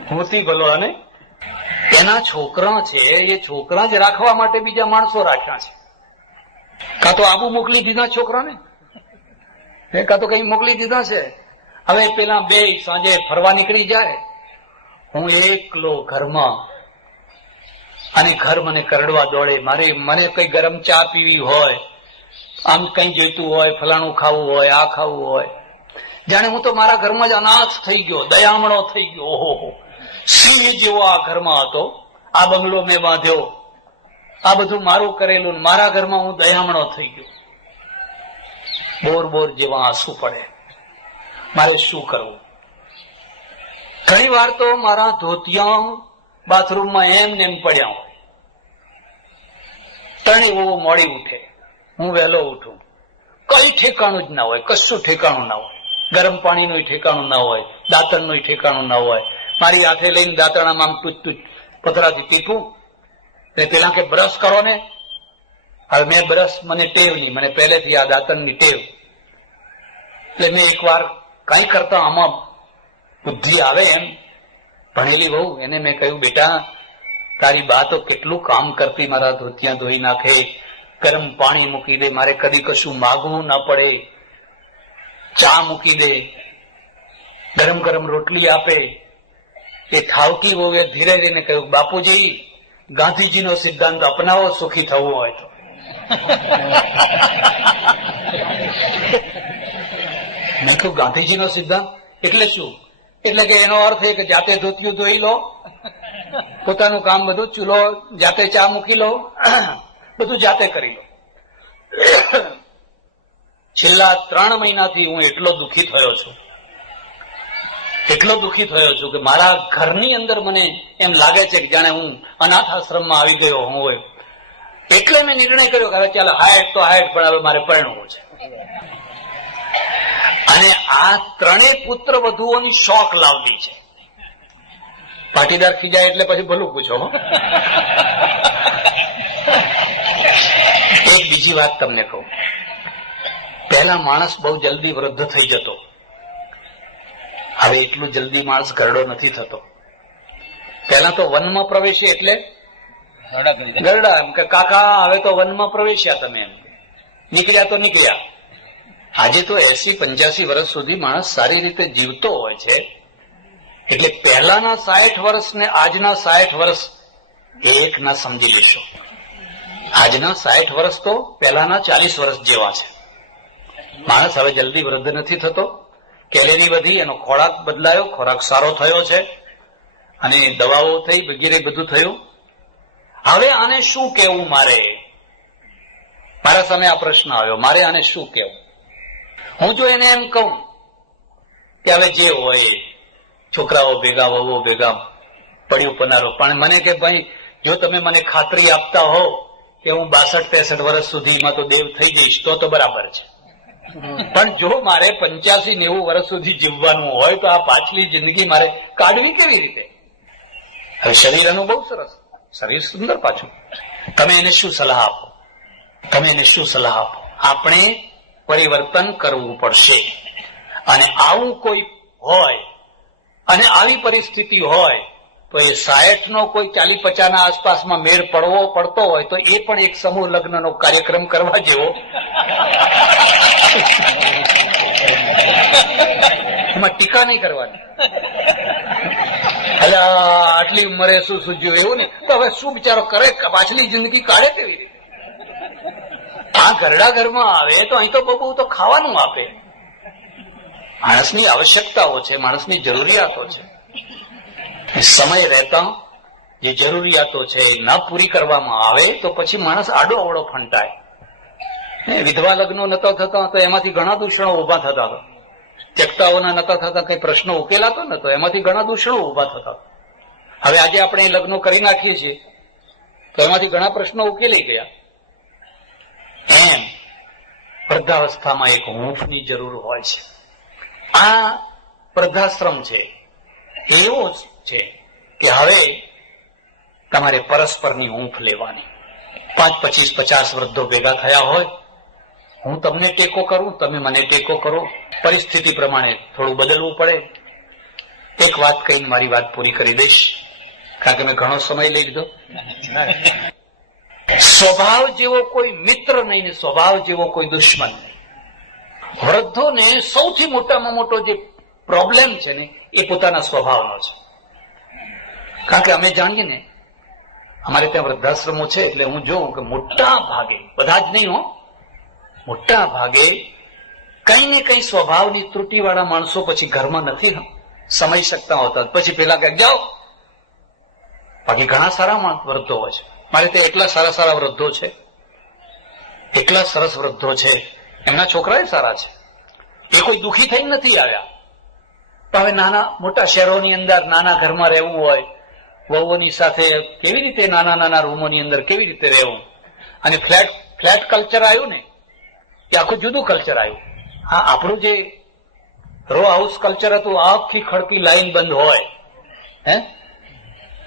હુંતી ભલો અને એના છોકરા છે, એ છોકરા જ રાખવા માટે બીજા માણસો રાખ્યા છે. કાં તો આબુ મોકલી દીધા છોકરાને, કાં તો કઈ મોકલી દીધા છે. હવે પેલા 2 સાંજે ફરવા નીકળી જાય, હું એકલો ઘરમાં, અને ઘર મને કરડવા દોડે. મને કઈ ગરમ ચા પીવી હોય, આમ કઈ જોઈતું હોય, ફલાણું ખાવું હોય, આ ખાવું હોય, જાણે હું તો મારા ઘરમાં જ અનાથ થઈ ગયો, દયામણો થઈ ગયો. ઓહો, સિંહ જેવો આ ઘરમાં હતો, આ બંગલો મેં બાંધ્યો, આ બધું મારું કરેલું, મારા ઘરમાં હું દયામણો થઈ ગયો. બોર જેવા આંસુ પડે. મારે શું કરવું? ઘણી વાર તો મારા ધોતિયા બાથરૂમમાં એમ ને એમ પડ્યા હોય. ત્રણેય બહુ મોડી ઉઠે, હું વહેલો ઉઠું, કઈ ઠેકાણું જ ના હોય, કશું ઠેકાણું ના હોય. ગરમ પાણીનું ઠેકાણું ના હોય, દાંતણનું ઠેકાણું ના હોય. મારી હાથે લઈને દાંતણામાં આમ ટૂચ ટૂચ પથરાથી ટીપું. પેલા કે બ્રશ કરો ને. હવે મેં બ્રશ, મને ટેવ નહીં, મને પહેલેથી આ દાંતણની ટેવ. એટલે મેં એકવાર કઈ કરતા આમાં બુદ્ધિ આવે એમ ભણેલી બહુ, એને મેં કહ્યું, બેટા તારી બા તો કેટલું કામ કરતી, મારા ધોતિયા ધોઈ નાખે, ગરમ પાણી મૂકી દે, મારે કદી કશું માગવું ના પડે, ચા મૂકી દે, ગરમ ગરમ રોટલી આપે. એ થાવકી બહુ એ ધીરે ધીરે કહ્યું, બાપુજી ગાંધીજીનો સિદ્ધાંત અપનાવો સુખી થવું હોય તો. મેં કહ્યું ગાંધીજીનો સિદ્ધાંત એટલે શું? એટલે કે એનો અર્થ એ કે જાતે ધોતિયું ધોઈ લો, પોતાનું કામ બધું, ચૂલો જાતે, ચા મૂકી લો, બધું જાતે કરી લો. છેલ્લા 3 મહિનાથી હું એટલો દુઃખી થયો છું, એટલો દુઃખી થયો છું કે મારા ઘરની અંદર મને એમ લાગે છે કે જાણે હું અનાથ આશ્રમમાં આવી ગયો હું. એટલે મેં નિર્ણય કર્યો કે હવે ચાલો હાઈટ તો હાઈટ, પણ હવે મારે પરણવું છે. અને આ 3 પુત્ર વધુઓની શોખ લાવલી છે. પાટીદાર ખીજાય એટલે પછી ભલું પૂછો. એક બીજી વાત તમને કહું. પહેલા માણસ બહુ જલ્દી વૃદ્ધ થઈ જતો, હવે એટલું જલ્દી માણસ ઘરડો નથી થતો. પહેલા તો વનમાં પ્રવેશે એટલે ગરડા, એમ કે કાકા હવે તો વનમાં પ્રવેશ્યા તમે, એમ નીકળ્યા તો નીકળ્યા. આજે તો 80-85 વર્ષ સુધી માણસ સારી રીતે જીવતો હોય છે. એટલે પહેલાના 60 વર્ષ ને આજના 60 વર્ષ એક ના સમજી લેશો. આજના 60 વર્ષ તો પહેલાના 40 વર્ષ જેવા છે. માણસ હવે જલ્દી વૃદ્ધ નથી થતો. કેલેરી વધી, એનો ખોરાક બદલાયો, ખોરાક સારો થયો છે, અને દવાઓ થઈ, વગેરે બધું થયું. હવે આને શું કહેવું? મારા સામે આ પ્રશ્ન આવ્યો, મારે આને શું કહેવું? હું જો એને એમ કહું કે હવે જે હોય, છોકરાઓ ભેગા, વહુઓ ભેગા, પડ્યું પનારો, પણ મને કે ભાઈ જો તમે મને ખાતરી આપતા હો કે હું 62-63 વર્ષ સુધીમાં તો દેવ થઈ જઈશ તો બરાબર છે. પણ જો મારે 85-90 વર્ષ સુધી જીવવાનું હોય તો આ પાછલી જિંદગી મારે કાઢવી કેવી રીતે? હવે શરીર એનું બહુ સરસ, શરીર સુંદર પાછું. તમે એને શું સલાહ આપો? તમે એને શું સલાહ આપો? આપણે પરિવર્તન કરવું પડશે. અને આવું કોઈ હોય અને આવી પરિસ્થિતિ હોય તો એ 60 નો કોઈ 40-50 ના આસપાસમાં મેળ પડતો હોય તો એ પણ એક સમૂહ લગ્નનો કાર્યક્રમ કરવા જેવો. એમાં ટીકા નહીં કરવાની. એટલે આટલી ઉંમરે શું સૂજ્યું એવું નહીં, તો હવે શું બિચારો કરે, પાછલી જિંદગી કાઢે કેવી રીતે? આ ઘરડા ઘરમાં આવે તો અહીં તો બહુ તો ખાવાનું આપે. માણસની આવશ્યકતાઓ છે, માણસની જરૂરિયાતો છે. સમય રહેતા જે જરૂરિયાતો છે એ ન પૂરી કરવામાં આવે તો પછી માણસ આડો અવળો ફંટાય. વિધવા લગ્નો નતા થતા તો એમાંથી ઘણા દૂષણો ઉભા થતા હતા. ચકતાઓના નતા થતા કઈ પ્રશ્નો ઉકેલાતો નતો, એમાંથી ઘણા દૂષણો ઉભા થતા. હવે આજે આપણે લગ્નો કરી નાખીએ છીએ તો એમાંથી ઘણા પ્રશ્નો ઉકેલી ગયા. એમ વૃદ્ધાવસ્થામાં એક હૂંફની જરૂર હોય છે. આ વૃદ્ધાશ્રમ છે એવો છે કે હવે તમારે પરસ્પરની હૂંફ લેવાની. 5, 25, 50 વૃદ્ધો ભેગા થયા હોય, હું તમને ટેકો કરું, તમે મને ટેકો કરો, પરિસ્થિતિ પ્રમાણે થોડું બદલવું પડે. એક વાત કહીને મારી વાત પૂરી કરી દઈશ, કારણ કે મેં ઘણો સમય લઈ લીધો. સ્વભાવ જેવો કોઈ મિત્ર નહીં ને સ્વભાવ જેવો કોઈ દુશ્મન નહીં. વૃદ્ધોને સૌથી મોટામાં મોટો જે પ્રોબ્લેમ છે ને એ પોતાના સ્વભાવનો છે. કારણ કે અમે જાણીએ ને, અમારે ત્યાં વૃદ્ધાશ્રમો છે, એટલે હું જોઉં કે મોટા ભાગે, બધા જ નહીં હો, મોટા ભાગે કઈ ને કઈ સ્વભાવની ત્રુટિવાળા માણસો પછી ઘરમાં નથી સમય શકતા હોતા. પછી પેલા કઈક જાઓ, બાકી ઘણા સારા વૃદ્ધો હોય છે. મારે ત્યાં એટલા સારા વૃદ્ધો છે, એટલા સરસ વૃદ્ધો છે, એમના છોકરા સારા છે. એ કોઈ દુઃખી થઈને નથી આવ્યા. તો હવે નાના મોટા શહેરોની અંદર નાના ઘરમાં રહેવું હોય, વહુઓની સાથે કેવી રીતે નાના નાના રૂમોની અંદર કેવી રીતે રહેવું, અને ફ્લેટ કલ્ચર આવ્યું ને એ આખું જુદું કલ્ચર આવ્યું. હા, આપણું જે રો હાઉસ કલ્ચર હતું, આખી ખડકી લાઈન બંધ હોય,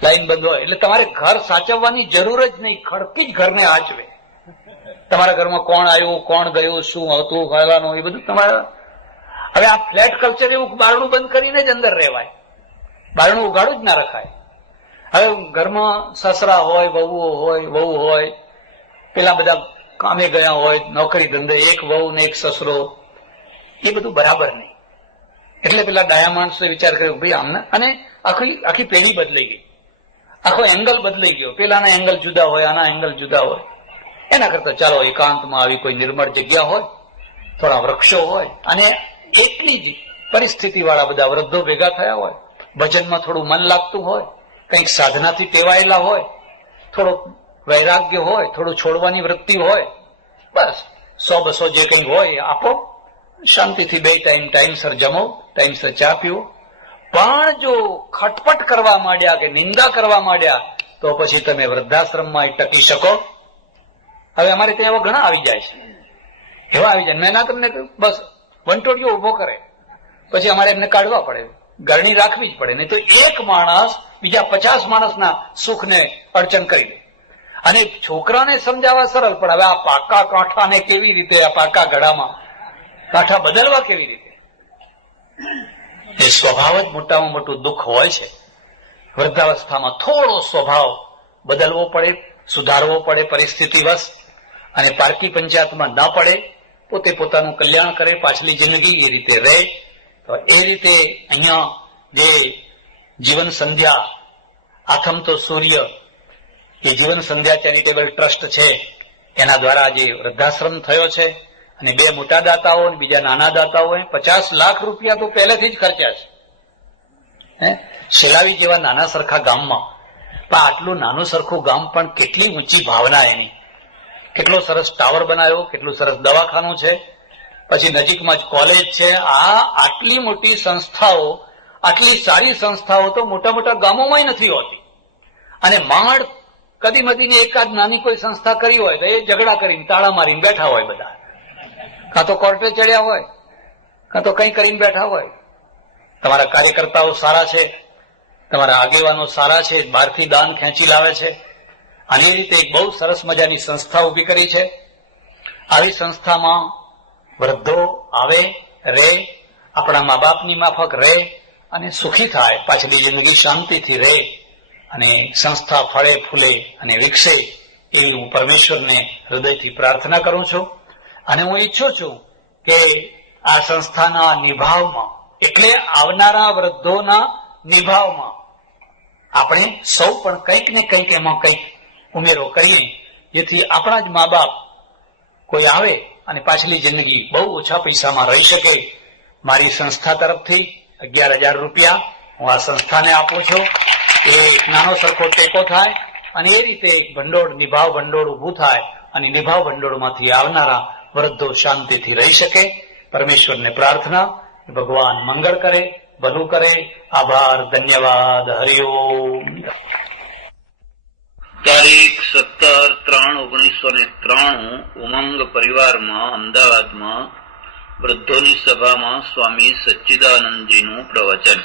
લાઈન બંધ હોય એટલે તમારે ઘર સાચવવાની જરૂર જ નહીં, ખડકી જ ઘરને આચવે. તમારા ઘરમાં કોણ આવ્યું, કોણ ગયું, શું હતું, ફલાનું, એ બધું તમારા. હવે આ ફ્લેટ કલ્ચર એવું બારણું બંધ કરીને જ અંદર રહેવાય, બારણું ઉગાડું જ ના રખાય. હવે ઘરમાં સસરા હોય, વહુ હોય, પેલા બધા કામે ગયા હોય, નોકરી ધંધે, એક વહુ ને એક સસરો, એ બધું બરાબર નહીં. એટલે પેલા ડાયા માણસે વિચાર કર્યો ભાઈ આમને, અને આખી પેઢી બદલાઈ ગઈ, આખો એંગલ બદલાઈ ગયો. પેલાના એંગલ જુદા હોય, આના એંગલ જુદા હોય. એના કરતા ચાલો એકાંતમાં આવી કોઈ નિર્મળ જગ્યા હોય, થોડા વૃક્ષો હોય, અને એટલી જ પરિસ્થિતિ વાળા બધા વૃદ્ધો ભેગા થયા હોય, ભજનમાં થોડું મન લાગતું હોય, કંઈક સાધનાથી ટેવાયેલા હોય, થોડો વૈરાગ્ય હોય, થોડું છોડવાની વૃત્તિ હોય, બસ 100-200 જે કંઈ હોય આપો, શાંતિથી 2 ટાઈમસર જમો, ટાઈમસર ચા પીવો. પણ જો ખટપટ કરવા માંડ્યા કે નિંદા કરવા માંડ્યા તો પછી તમે વૃદ્ધાશ્રમમાં ટકી શકો. હવે અમારે ત્યાં એવા ઘણા આવી જાય છે, એવા આવી જાય. મેં ના તમને બસ વંટોળિયો ઉભો કરે, પછી અમારે એમને કાઢવા પડે, ગરણી રાખવી જ પડે, નહીં તો એક માણસ બીજા 50 માણસના સુખને અડચણ કરી દે. અને છોકરાને સમજાવવા સરળ, પણ હવે આ પાકા કાંઠાને કેવી રીતે, આ પાકા ગળામાં કાંઠા બદલવા કેવી રીતે? એ સ્વભાવ જ મોટામાં મોટું દુઃખ હોય છે. વૃદ્ધાવસ્થામાં થોડો સ્વભાવ બદલવો પડે, સુધારવો પડે પરિસ્થિતિવશ, અને પારકી પંચાયતમાં ન પડે, પોતે પોતાનું કલ્યાણ કરે, પાછલી જિંદગી એ રીતે રહે. તો એ રીતે અહીંયા જે જીવન સંધ્યા, આથમતો સૂર્ય, એ જીવન સંધ્યા ચેરિટેબલ ટ્રસ્ટ છે, એના દ્વારા જે વૃદ્ધાશ્રમ થયો છે, અને 2 મોટા દાતાઓ અને બીજા નાના દાતાઓએ 50 લાખ રૂપિયા તો પહેલેથી જ ખર્ચ્યા છે. શેલાવી જેવા નાના સરખા ગામમાં, પણ આટલું નાનું સરખું ગામ પણ કેટલી ઊંચી ભાવના એની, કેટલો સરસ ટાવર બનાવ્યો, કેટલું સરસ દવાખાનું છે, પછી નજીકમાં જ કોલેજ છે. આટલી મોટી સંસ્થાઓ, આટલી સારી સંસ્થાઓ તો મોટા મોટા ગામોમાં નથી હોતી. અને માંડ કદી મદીને એકાદ નાની કોઈ સંસ્થા કરી હોય તો એ ઝઘડા કરીને તાળા મારીને બેઠા હોય બધા, કાં તો કોર્ટે ચડ્યા હોય, કાં તો કંઈ કરીને બેઠા હોય. તમારા કાર્યકર્તાઓ સારા છે, તમારા આગેવાનો સારા છે, બહારથી દાન ખેંચી લાવે છે, અને એ રીતે એક બહુ સરસ મજાની સંસ્થા ઉભી કરી છે. આવી સંસ્થામાં વૃદ્ધો આવે, રહે, આપણા મા બાપની માફક રહે અને સુખી થાય, પાછલી જિંદગી શાંતિથી રહે, અને સંસ્થા ફળે ફૂલે અને વિકસે એવી હું પરમેશ્વરને હૃદયથી પ્રાર્થના કરું છું. અને હું ઈચ્છું છું કે આ સંસ્થાના નિભાવમાં, એટલે આવનારા વૃદ્ધોના નિભાવમાં આપણે સૌ પણ કંઈક ને કંઈક એમાં કંઈક ઉમેરો કરીએ, જેથી આપણા જ મા બાપ કોઈ આવે અને પાછલી જિંદગી બહુ ઓછા પૈસામાં રહી શકે. મારી સંસ્થા તરફથી 11,000 રૂપિયા હું આ સંસ્થાને આપું છું. એ નાનો સરખો ટેકો થાય, અને એ રીતે ભંડોળ, નિભાવ ભંડોળ ઉભું થાય, અને નિભાવ ભંડોળમાંથી આવનારા વૃદ્ધો શાંતિથી રહી શકે. પરમેશ્વરને પ્રાર્થના, ભગવાન મંગળ કરે, ભલું કરે. આભાર, ધન્યવાદ. હરિઓમ. તારીખ 17/3/1993 ઉમંગ પરિવારમાં અમદાવાદમાં વૃદ્ધોની સભામાં સ્વામી સચ્ચિદાનંદજીનું પ્રવચન.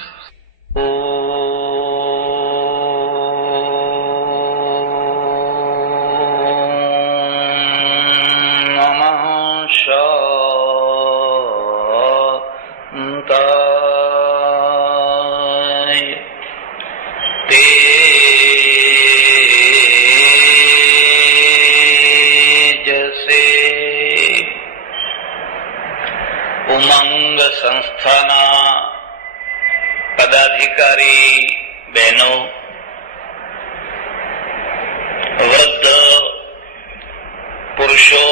ઉમંગ સંસ્થાના પદાધિકારી બહેનો, વૃદ્ધ પુરુષો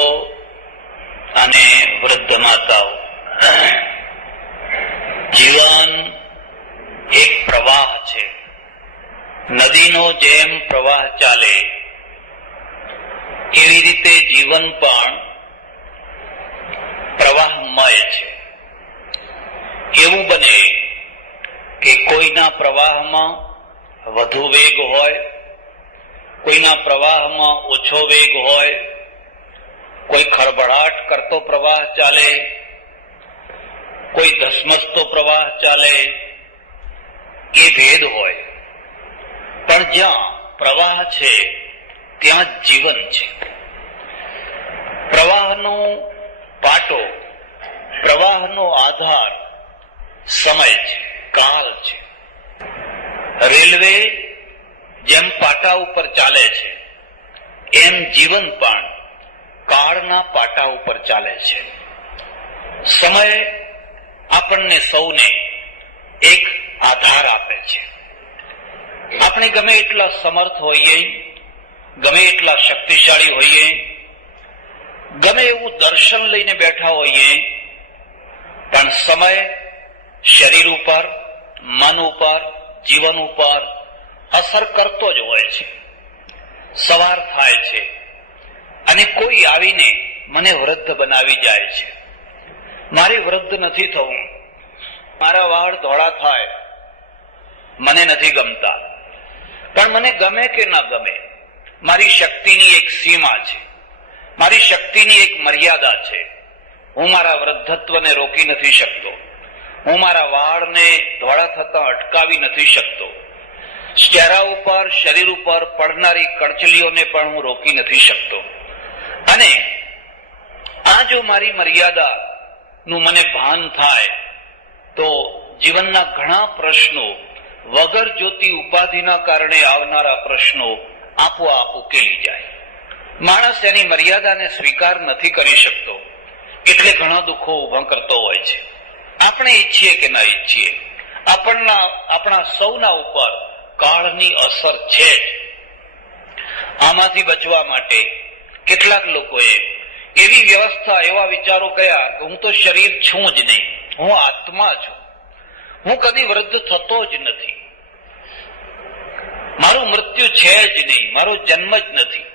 અને વૃદ્ધ માતાઓ, જીવન એક પ્રવાહ છે. નદીનો જેમ પ્રવાહ ચાલે એવી રીતે જીવન પણ પ્રવાહમય છે. એવું બને કોઈના પ્રવાહમાં વધુ વેગ હોય, કોઈના પ્રવાહમાં ઓછો વેગ હોય, કોઈ ખળભળાટ કરતો પ્રવાહ ચાલે, કોઈ ધસમસતો પ્રવાહ ચાલે, એ ભેદ હોય. પણ જ્યાં પ્રવાહ છે ત્યાં જીવન છે. પ્રવાહનો પાટો, પ્રવાહનો આધાર સમય છે, કાળ છે. રેલવે જેમ પાટા ઉપર ચાલે છે એમ જીવન પણ કાળના પાટા ઉપર ચાલે છે. સમય આપણને સૌને એક આધાર આપે છે. આપણે ગમે એટલા સમર્થ હોઈએ, ગમે એટલા શક્તિશાળી હોઈએ, ગમે એવું દર્શન લઈને બેઠા હોઈએ, પણ સમય શરીર ઉપર, મન ઉપર, જીવન ઉપર અસર કરતો જ હોય છે. સવાર થાય છે અને કોઈ આવીને મને વૃદ્ધ બનાવી જાય છે. મારે વૃદ્ધ નથી થવું, મારા વાળ ધોળા થાય, મને નથી ગમતા. પણ મને ગમે કે ના ગમે, મારી શક્તિની એક સીમા છે, મારી શક્તિની એક મર્યાદા છે. હું મારા વૃદ્ધત્વને રોકી નથી શકતો, હું મારા વાળને ધોળા થતા અટકાવી નથી શકતો. ચહેરા ઉપર, શરીર ઉપર પડનારી કણચલીઓને પણ હું રોકી નથી શકતો. અને આ જો મારી મર્યાદા નું મને ભાન થાય તો જીવનના ઘણા પ્રશ્નો, વગર જોતી ઉપાધિના કારણે આવનારા પ્રશ્નો આપોઆપ ઉકેલી જાય. માણસ એની મર્યાદાને સ્વીકાર નથી કરી શકતો એટલે ઘણા દુઃખો ઉભા કરતો હોય છે. આપણે ઈચ્છીએ કે ના ઈચ્છીએ, આપણા સૌના ઉપર કાળની અસર છે જ. આમાંથી બચવા માટે કેટલાક લોકોએ એવી વ્યવસ્થા, એવા વિચારો કર્યા કે હું તો શરીર છું જ નહીં, હું આત્મા છું, હું કદી વૃદ્ધ થતો જ નથી, મારું મૃત્યુ છે જ નહીં, મારો જન્મ જ નથી.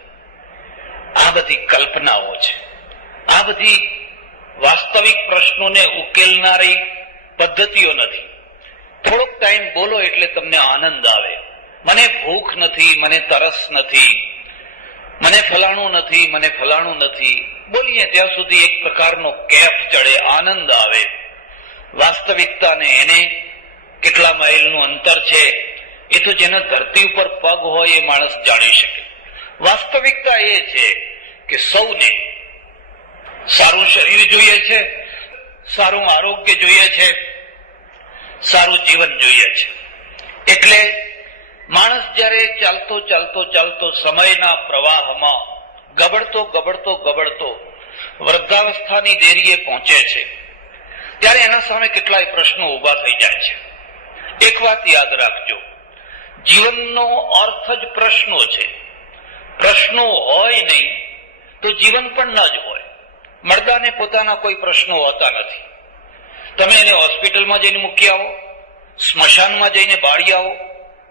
આ બધી કલ્પનાઓ છે. આ બધી વાસ્તવિક પ્રશ્નોને ઉકેલનારી પદ્ધતિઓ નથી. થોડોક ટાઈમ બોલો એટલે તમને આનંદ આવે. મને ભૂખ નથી, મને તરસ નથી, મને ફલાણું નથી, મને ફલાણું નથી. બોલીએ ત્યાં સુધી એક પ્રકારનો કેફ ચડે, આનંદ આવે. વાસ્તવિકતાને, એને કેટલા માઇલનું અંતર છે એ તો જેના ધરતી ઉપર પગ હોય એ માણસ જાણી શકે. વાસ્તવિકતા એ છે કે સૌને સારું શરીર જોઈએ છે, સારું આરોગ્ય જોઈએ છે, સારું જીવન જોઈએ છે. એટલે માણસ જયારે ચાલતો ચાલતો ચાલતો સમયના પ્રવાહમાં ગબડતો વૃદ્ધાવસ્થાની દેરીએ પહોંચે છે ત્યારે એના સામે કેટલાય પ્રશ્નો ઉભા થઈ જાય છે. એક વાત યાદ રાખજો, જીવનનો અર્થ જ પ્રશ્નો છે. પ્રશ્નો હોય નહીં તો જીવન પણ ન જ હોય. મરદાને પોતાના કોઈ પ્રશ્નો હોતા નથી. તમે એને હોસ્પિટલમાં જઈને મૂકી આવો, સ્મશાનમાં જઈને બાળી આવો,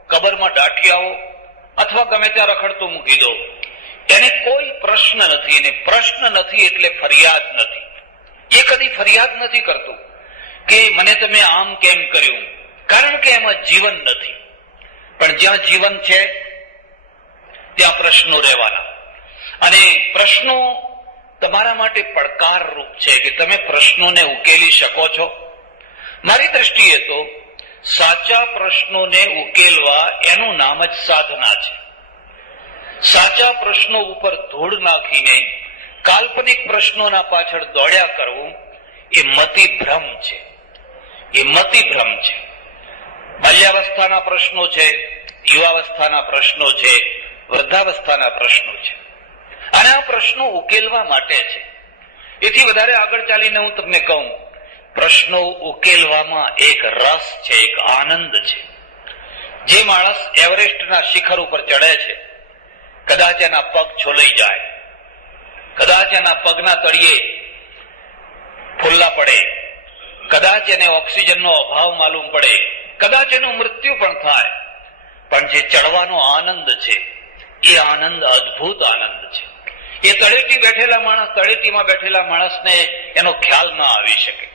કબરમાં દાટી આવો, અથવા ગમે ત્યાં રખડતો મૂકી દો, એને કોઈ પ્રશ્ન નથી. એને પ્રશ્ન નથી એટલે ફરિયાદ નથી. એ કદી ફરિયાદ નથી કરતું કે મને તમે આમ કેમ કર્યું, કારણ કે એમાં જીવન નથી. પણ જ્યાં જીવન છે ત્યાં પ્રશ્નો રહેવાના. અને પ્રશ્નો તમારા માટે પડકારરૂપ છે કે તમે પ્રશ્નોને ઉકેલી શકો છો. મારી દ્રષ્ટિએ તો સાચા પ્રશ્નોને ઉકેલવા એનું નામ જ સાધના છે. સાચા પ્રશ્નો ઉપર ધૂળ નાખીને કાલ્પનિક પ્રશ્નોના પાછળ દોડ્યા કરવું એ મતિભ્રમ છે. એ મતિભ્રમ છે. બાલ્યાવસ્થાના પ્રશ્નો છે, યુવાવસ્થાના પ્રશ્નો છે, વૃદ્ધાવસ્થાના પ્રશ્નો છે. અને આ પ્રશ્નો ઉકેલવા માટે છે. એથી વધારે આગળ ચાલીને હું તમને કહું, પ્રશ્નો ઉકેલવામાં એક રસ છે, એક આનંદ છે. જે માણસ એવરેસ્ટના શિખર ઉપર ચડે છે, કદાચ એના પગ છોલાઈ જાય, કદાચ એના પગના તળિયે ફોલ્લા પડે, કદાચ એને ઓક્સિજનનો અભાવ માલુમ પડે, કદાચ એનું મૃત્યુ પણ થાય, પણ જે ચડવાનો આનંદ છે એ આનંદ અદ્ભુત આનંદ છે. એ તળેટીમાં બેઠેલા માણસને એનો ખ્યાલ ના આવી શકે.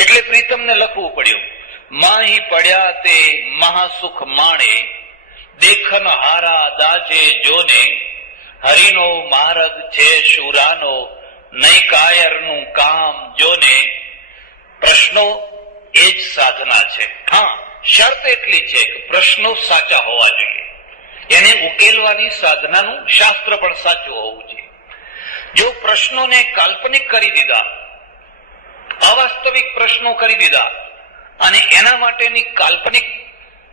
એટલે પ્રીતમને લખવું પડ્યું, માહી પડ્યા તે મહાસુખ માણે, દેખન હારા દાજે જોને, હરિનો માર્ગ છે શુરાનો, નહીં કાયરનું કામ જોને. પ્રશ્નો એ જ સાધના છે. હા, શરત એટલી છે કે પ્રશ્નો સાચા હોવા જોઈએ. એને ઉકેલવાની સાધનાનું શાસ્ત્ર પણ સાચું હોવું જોઈએ. જો પ્રશ્નોને કાલ્પનિક કરી દીધા, અવાસ્તવિક પ્રશ્નો કરી દીધા અને એના માટેની કાલ્પનિક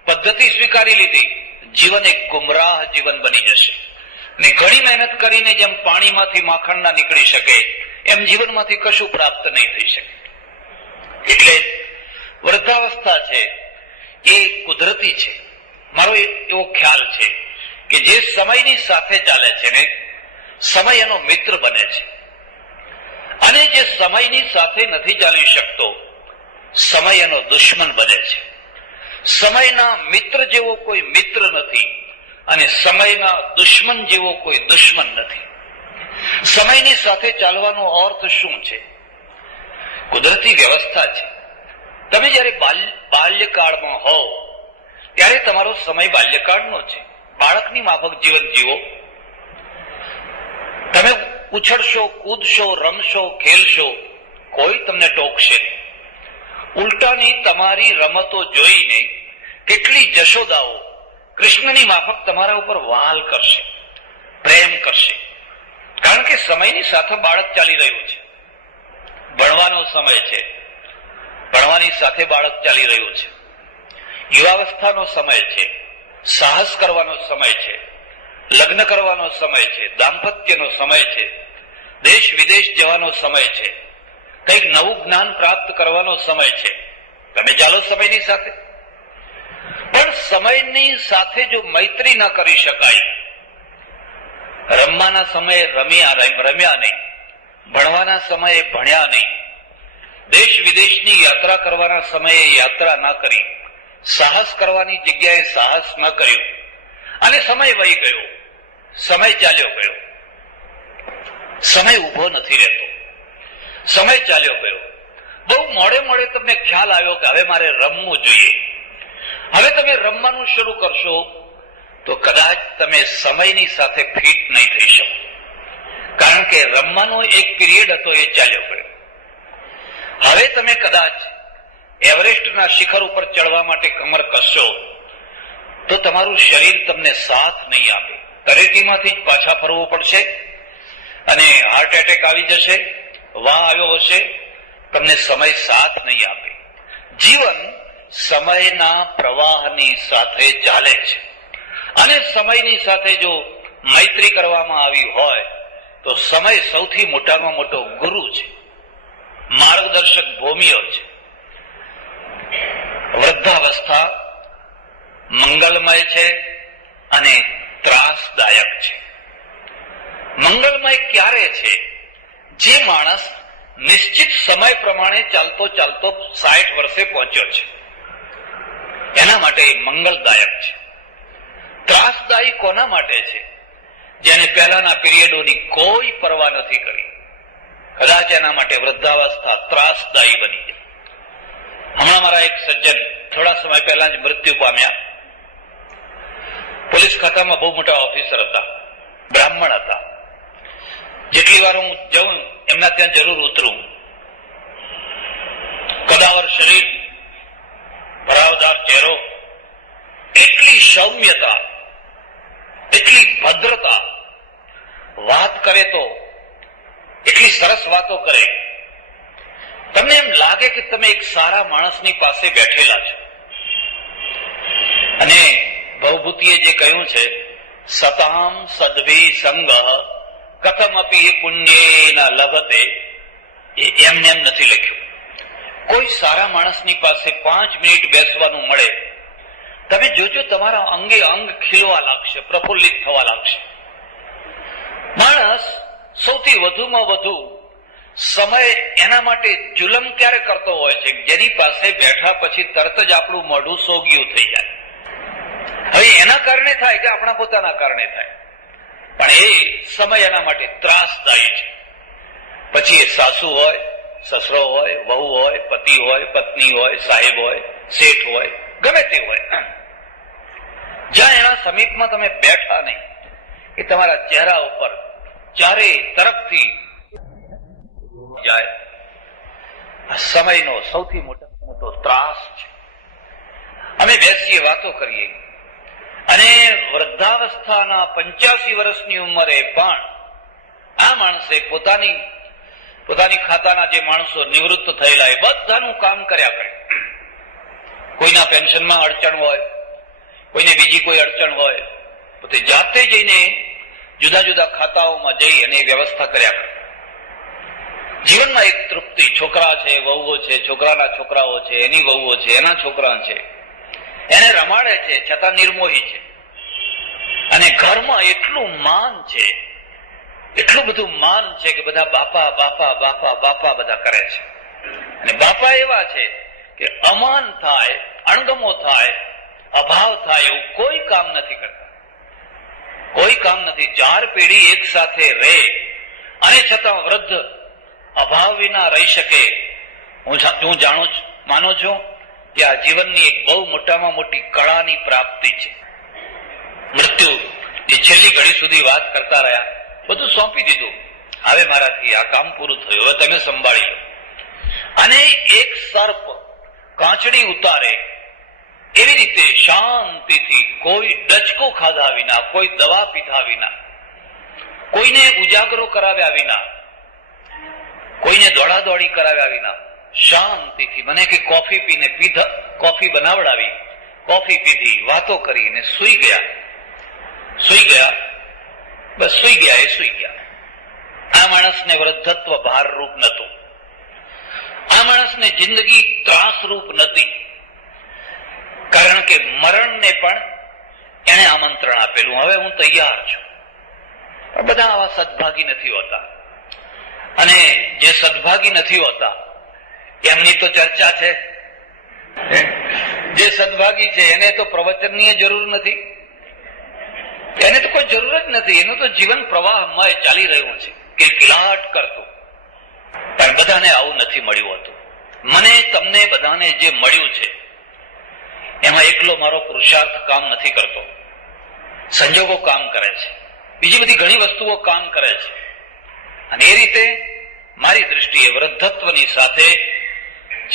પદ્ધતિ સ્વીકારી લીધી, જીવન એક ગુમરાહ જીવન બની જશે. ને ઘણી મહેનત કરીને જેમ પાણીમાંથી માખણ ના નીકળી શકે એમ જીવનમાંથી કશું પ્રાપ્ત નહીં થઈ શકે. એટલે વૃદ્ધાવસ્થા છે એ કુદરતી છે. મારો એવો ખ્યાલ છે કે જે સમયની સાથે ચાલે છે ને, સમય એનો મિત્ર બને છે. અને જે સમયની સાથે નથી ચાલી શકતો, સમય એનો દુશ્મન બને છે. સમયના મિત્ર જેવો કોઈ મિત્ર નથી અને સમયના દુશ્મન જેવો કોઈ દુશ્મન નથી. સમયની સાથે ચાલવાનો અર્થ શું છે? કુદરતી વ્યવસ્થા છે. તમે જયારે બાલ્યકાળમાં હોવ ત્યારે તમારો સમય બાલ્યકાળનો છે. બાળકની માફક જીવન જીવો. તમે ઉછળશો, કૂદશો, રમશો, ખેલશો, કોઈ તમને ટોકશે નહીં. ઉલટાની તમારી રમતો જોઈને કેટલી જશોદાઓ કૃષ્ણની માફક તમારા ઉપર વહાલ કરશે, પ્રેમ કરશે. કારણ કે સમયની સાથે બાળક ચાલી રહ્યું છે. ભણવાનો સમય છે, ભણવાની સાથે બાળક ચાલી રહ્યું છે. યુવાવસ્થાનો સમય છે, સાહસ કરવાનો સમય છે, લગ્ન કરવાનો સમય છે, દાંપત્યનો સમય છે, દેશ વિદેશ જવાનો સમય છે, કંઈક નવું જ્ઞાન પ્રાપ્ત કરવાનો સમય છે. તમે ચાલો સમયની સાથે. પણ સમયની સાથે જો મૈત્રી ન કરી શકાય, રમવાના સમયે રમ્યા નહીં, ભણવાના સમયે ભણ્યા નહીં, દેશ વિદેશની યાત્રા કરવાના સમયે યાત્રા ના કરી, સાહસ કરવાની જગ્યાએ સાહસ ન કર્યું અને સમય વહી ગયો, સમય ચાલ્યો ગયો. સમય ઉભો નથી રહેતો, સમય ચાલ્યો ગયો. બહુ મોડે મોડે તમને ખ્યાલ આવ્યો કે હવે મારે રમવું જોઈએ. હવે તમે રમવાનું શરૂ કરશો તો કદાચ તમે સમયની સાથે ફિટ નહીં થઈ શકો. કારણ કે રમવાનો એક પીરિયડ હતો, એ ચાલ્યો ગયો. હવે તમે કદાચ એવરેસ્ટના શિખર ઉપર ચડવા માટે કમર કસશો તો તમારું શરીર તમને સાથ નહીં આપે. તરેતીમાંથી જ પાછા ફરવું પડશે અને હાર્ટ એટેક આવી જશે, વાહ આવ્યો હશે, તમને સમય સાથ નહીં આપે. જીવન સમયના પ્રવાહની સાથે ચાલે છે અને સમયની સાથે જો મૈત્રી કરવામાં આવી હોય તો સમય સૌથી મોટામાં મોટો ગુરુ છે, માર્ગદર્શક ભૂમિઓ છે. વૃદ્ધાવસ્થા મંગલમય છે અને ત્રાસદાયક છે. મંગલમય ક્યારે છે? જે માણસ નિશ્ચિત સમય પ્રમાણે ચાલતો ચાલતો 60 વર્ષે પહોંચ્યો છે, એના માટે મંગલદાયક છે. ત્રાસદાયી કોના માટે છે? જેને પહેલાના પીરિયડોની કોઈ પરવા નથી કરી. કદાચ એના માટે વૃદ્ધાવસ્થા ત્રાસદાયી બની જાય. હમણાં મારા એક સજ્જન થોડા સમય પહેલા જ મૃત્યુ પામ્યા. પોલીસ ખાતામાં બહુ મોટા ઓફિસર હતા, બ્રાહ્મણ હતા. જેટલી વાર હું જઉં એમના ત્યાં જરૂર ઉતરું. કદાવર શરીર, ભરાવદાર ચહેરો, એટલી સૌમ્યતા, એટલી ભદ્રતા, વાત કરે તો એટલી સરસ વાતો કરે, તમને એમ લાગે કે તમે એક સારા માણસની પાસે બેઠેલા છો. અને ભવભૂતિએ જે કહ્યું છે, સતામ સદભી સંગ કથમપી પુણ્યેન લભતે, એ એમને એમ નથી લખ્યું. કોઈ સારા માણસની પાસે 5 મિનિટ બેસવાનું મળે, તમે જોજો તમારા અંગે અંગ ખીલવા લાગશે, પ્રફુલ્લિત થવા લાગશે. માણસ સૌથી વધુમાં વધુ સમય એના માટે જુલમ ક્યારે કરતો હોય છે? જેની પાસે બેઠા પછી તરત જ આપણું મોઢું સોગ્યું થઈ જાય. હવે એના કારણે થાય કે આપણા પોતાના કારણે થાય, પણ એ સમય એના માટે ત્રાસદાયી છે. પછી એ સાસુ હોય, સસરો હોય, વહુ હોય, પતિ હોય, પત્ની હોય, સાહેબ હોય, શેઠ હોય, ગમે તે હોય, જ્યાં એના સમીપમાં તમે બેઠા નહીં, એ તમારા ચહેરા ઉપર ચારે તરફથી જાય. આ સમયનો સૌથી મોટો ત્રાસ છે. અમે બેસીએ, વાતો કરીએ, અને વૃદ્ધાવસ્થાના 85 વર્ષની ઉંમરે પણ આ માણસે પોતાની ખાતાના જે માણસો નિવૃત્ત થયેલા એ બધાનું કામ કર્યા કરે. કોઈના પેન્શનમાં અડચણ હોય, કોઈને બીજી કોઈ અડચણ હોય, પોતે જાતે જઈને જુદા જુદા ખાતાઓમાં જઈ અને વ્યવસ્થા કર્યા કરે. જીવનમાં એક તૃપ્તિ, છોકરા છે, વહુઓ છે, છોકરાના છોકરાઓ છે, એની વહુઓ છે, એના છોકરા છે, એને રમાડે છે, છતાં નિર્મોહી છે. અને ઘરમાં એટલું માન છે, એટલું બધું માન છે કે બધા બાપા બાપા બાપા બાપા બધા કરે છે. અને બાપા એવા છે કે અમાન થાય, અણગમો થાય, અભાવ થાય એવું કોઈ કામ નથી કરતા. કોઈ કામ નથી. 4 પેઢી એક સાથે રહે અને છતાં વૃદ્ધ અભાવ વિના રહી શકે. હું માનું છું કે આ જીવનની એક બહુ મોટામાં મોટી કળાની પ્રાપ્તિ છે. મૃત્યુ જે છેલ્લી ઘડી સુધી વાત કરતા રહ્યા, બધું સોંપી દીધું, હવે મારાથી આ કામ પૂરું થયું, હવે તમે સંભાળી લો. અને એક સર્પ કાંચડી ઉતારે એવી રીતે શાંતિથી, કોઈ ડચકો ખાધા વિના, કોઈ દવા પીધા વિના, કોઈને ઉજાગરો કરાવ્યા વિના, કોઈને દોડાદોડી કરાવ્યા વિના શાંતિથી, મને કે કોફી પીને કોફી બનાવડાવી, કોફી પીધી, વાતો કરીને સૂઈ ગયા. બસ સૂઈ ગયા. આ માણસને વૃદ્ધત્વ ભારરૂપ નહોતું. આ માણસને જિંદગી ત્રાસરૂપ નથી. કારણ કે મરણને પણ એને આમંત્રણ આપેલું, હવે હું તૈયાર છું. પણ બધા આવા સદભાગી નથી હોતા. અને જે સદભાગી નથી હોતા એમની તો ચર્ચા છે. જે સદભાગી છે એને તો પ્રવચનની જરૂર નથી, એને તો કોઈ જરૂર જ નથી. એનું તો જીવન પ્રવાહમય ચાલી રહ્યું છે, કિલકિલાટ કરતું. પણ બધાને આવું નથી મળ્યું હતું. મને, તમને બધાને જે મળ્યું છે એમાં એકલો મારો પુરુષાર્થ કામ નથી કરતો, સંજોગો કામ કરે છે, બીજી બધી ઘણી વસ્તુઓ કામ કરે છે. અને એ રીતે મારી દ્રષ્ટિએ વૃદ્ધત્વની સાથે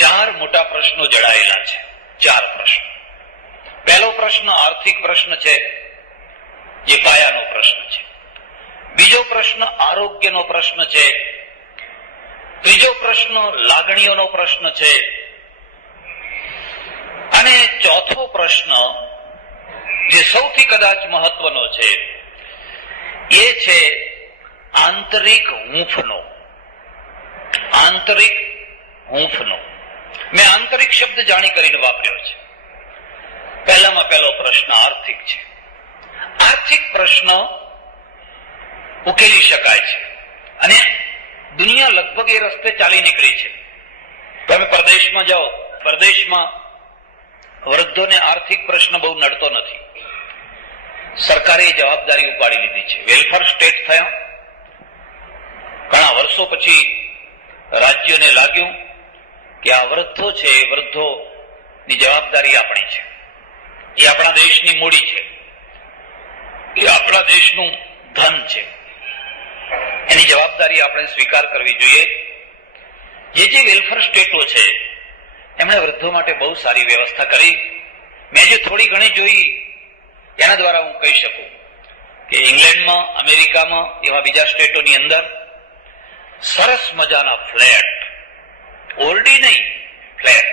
4 મોટા પ્રશ્નો જડાયેલા છે. 4 પ્રશ્નો. પહેલો પ્રશ્ન આર્થિક પ્રશ્ન છે, જે પાયાનો પ્રશ્ન છે. બીજો પ્રશ્ન આરોગ્યનો પ્રશ્ન છે. ત્રીજો પ્રશ્ન લાગણીઓનો પ્રશ્ન છે. અને ચોથો પ્રશ્ન, જે સૌથી કદાચ મહત્વનો છે, એ છે આંતરિક હૂંફનો. આંતરિક હૂંફનો. મેં આંતરિક શબ્દ જાણી કરીને વાપર્યો છે. પહેલામાં પહેલો પ્રશ્ન આર્થિક છે. આર્થિક પ્રશ્ન ઉકેલી શકાય છે અને દુનિયા લગભગ એ રસ્તે ચાલી નીકળી છે. તમે પરદેશમાં જાઓ, પરદેશમાં વૃદ્ધોને આર્થિક પ્રશ્ન બહુ નડતો નથી. સરકારે જવાબદારી ઉપાડી લીધી છે. વેલફેર સ્ટેટ થયા. ઘણા વર્ષો પછી રાજ્યોને લાગ્યું કે આ વૃદ્ધો છે, એ વૃદ્ધોની જવાબદારી આપણી છે. એ આપણા દેશની મૂડી છે, એ આપણા દેશનું ધન છે. એની જવાબદારી આપણે સ્વીકાર કરવી જોઈએ. જે વેલફેર સ્ટેટો છે એમણે વૃદ્ધો માટે બહુ સારી વ્યવસ્થા કરી. મેં જે થોડી ઘણી જોઈ એના દ્વારા હું કહી શકું કે ઇંગ્લેન્ડમાં, અમેરિકામાં, એવા બીજા સ્ટેટોની અંદર સરસ મજાના ફ્લેટ, ઓરડી નહીં, ફ્લેટ,